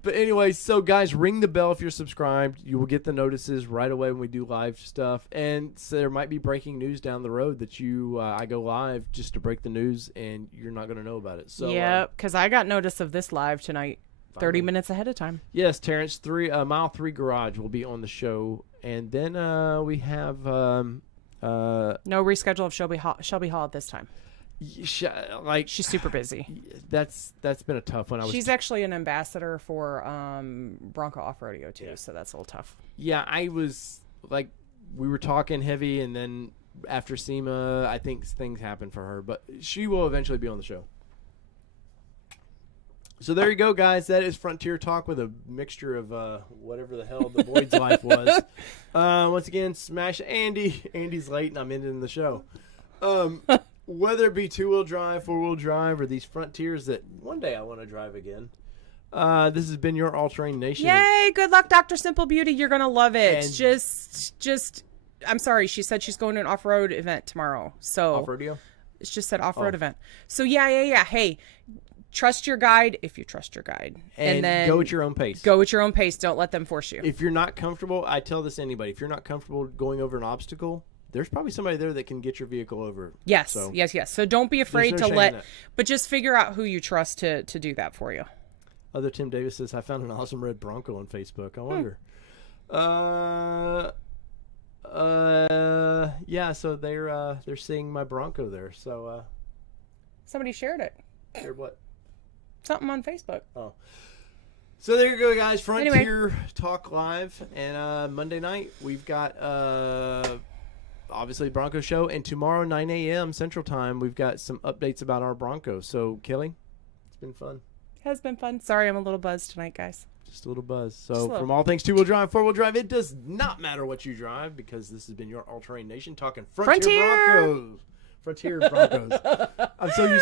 But anyway, so guys, ring the bell if you're subscribed. You will get the notices right away when we do live stuff. And so there might be breaking news down the road that I go live just to break the news, and you're not going to know about it. So yeah, because I got notice of this live tonight 30 minutes ahead of time. Yes, Terrence, Mile 3 Garage will be on the show. And then we have No reschedule of Shelby Hall at this time. Like She's super busy. That's been a tough one. She's actually an ambassador for Bronco Off Rodeo too, so that's a little tough. Yeah, I was like, we were talking heavy, and then after SEMA, I think things happened for her, but she will eventually be on the show. So there you go, guys. That is Frontier Talk with a mixture of whatever the hell the Boyd's life was. Once again, smash Andy. Andy's late, and I'm ending the show. Whether it be two-wheel drive, four-wheel drive, or these Frontiers that one day I want to drive again. This has been your All-Terrain Nation. Yay! Good luck, Dr. Simple Beauty. You're gonna love it. And just. I'm sorry. She said she's going to an off-road event tomorrow. So off-rodeo? It's just said off-road event. So yeah. Hey, trust your guide if you trust your guide, and then go at your own pace. Go at your own pace. Don't let them force you. If you're not comfortable, I tell this to anybody. If you're not comfortable going over an obstacle, there's probably somebody there that can get your vehicle over. Yes. So don't be afraid to let, but just figure out who you trust to do that for you. Other Tim Davis says, I found an awesome red Bronco on Facebook. I wonder. Yeah, so they're seeing my Bronco there. So somebody shared it. Shared what? Something on Facebook. Oh. So there you go, guys. Frontier Talk Live. And Monday night, we've got obviously Bronco Show. And tomorrow, 9 a.m. Central Time, we've got some updates about our Bronco. So, Kelly, it's been fun. It has been fun. Sorry, I'm a little buzzed tonight, guys. Just a little buzz. So, from all things two-wheel drive, four-wheel drive, it does not matter what you drive, because this has been your All-Terrain Nation talking Frontier Broncos. Frontier Broncos. I'm so used to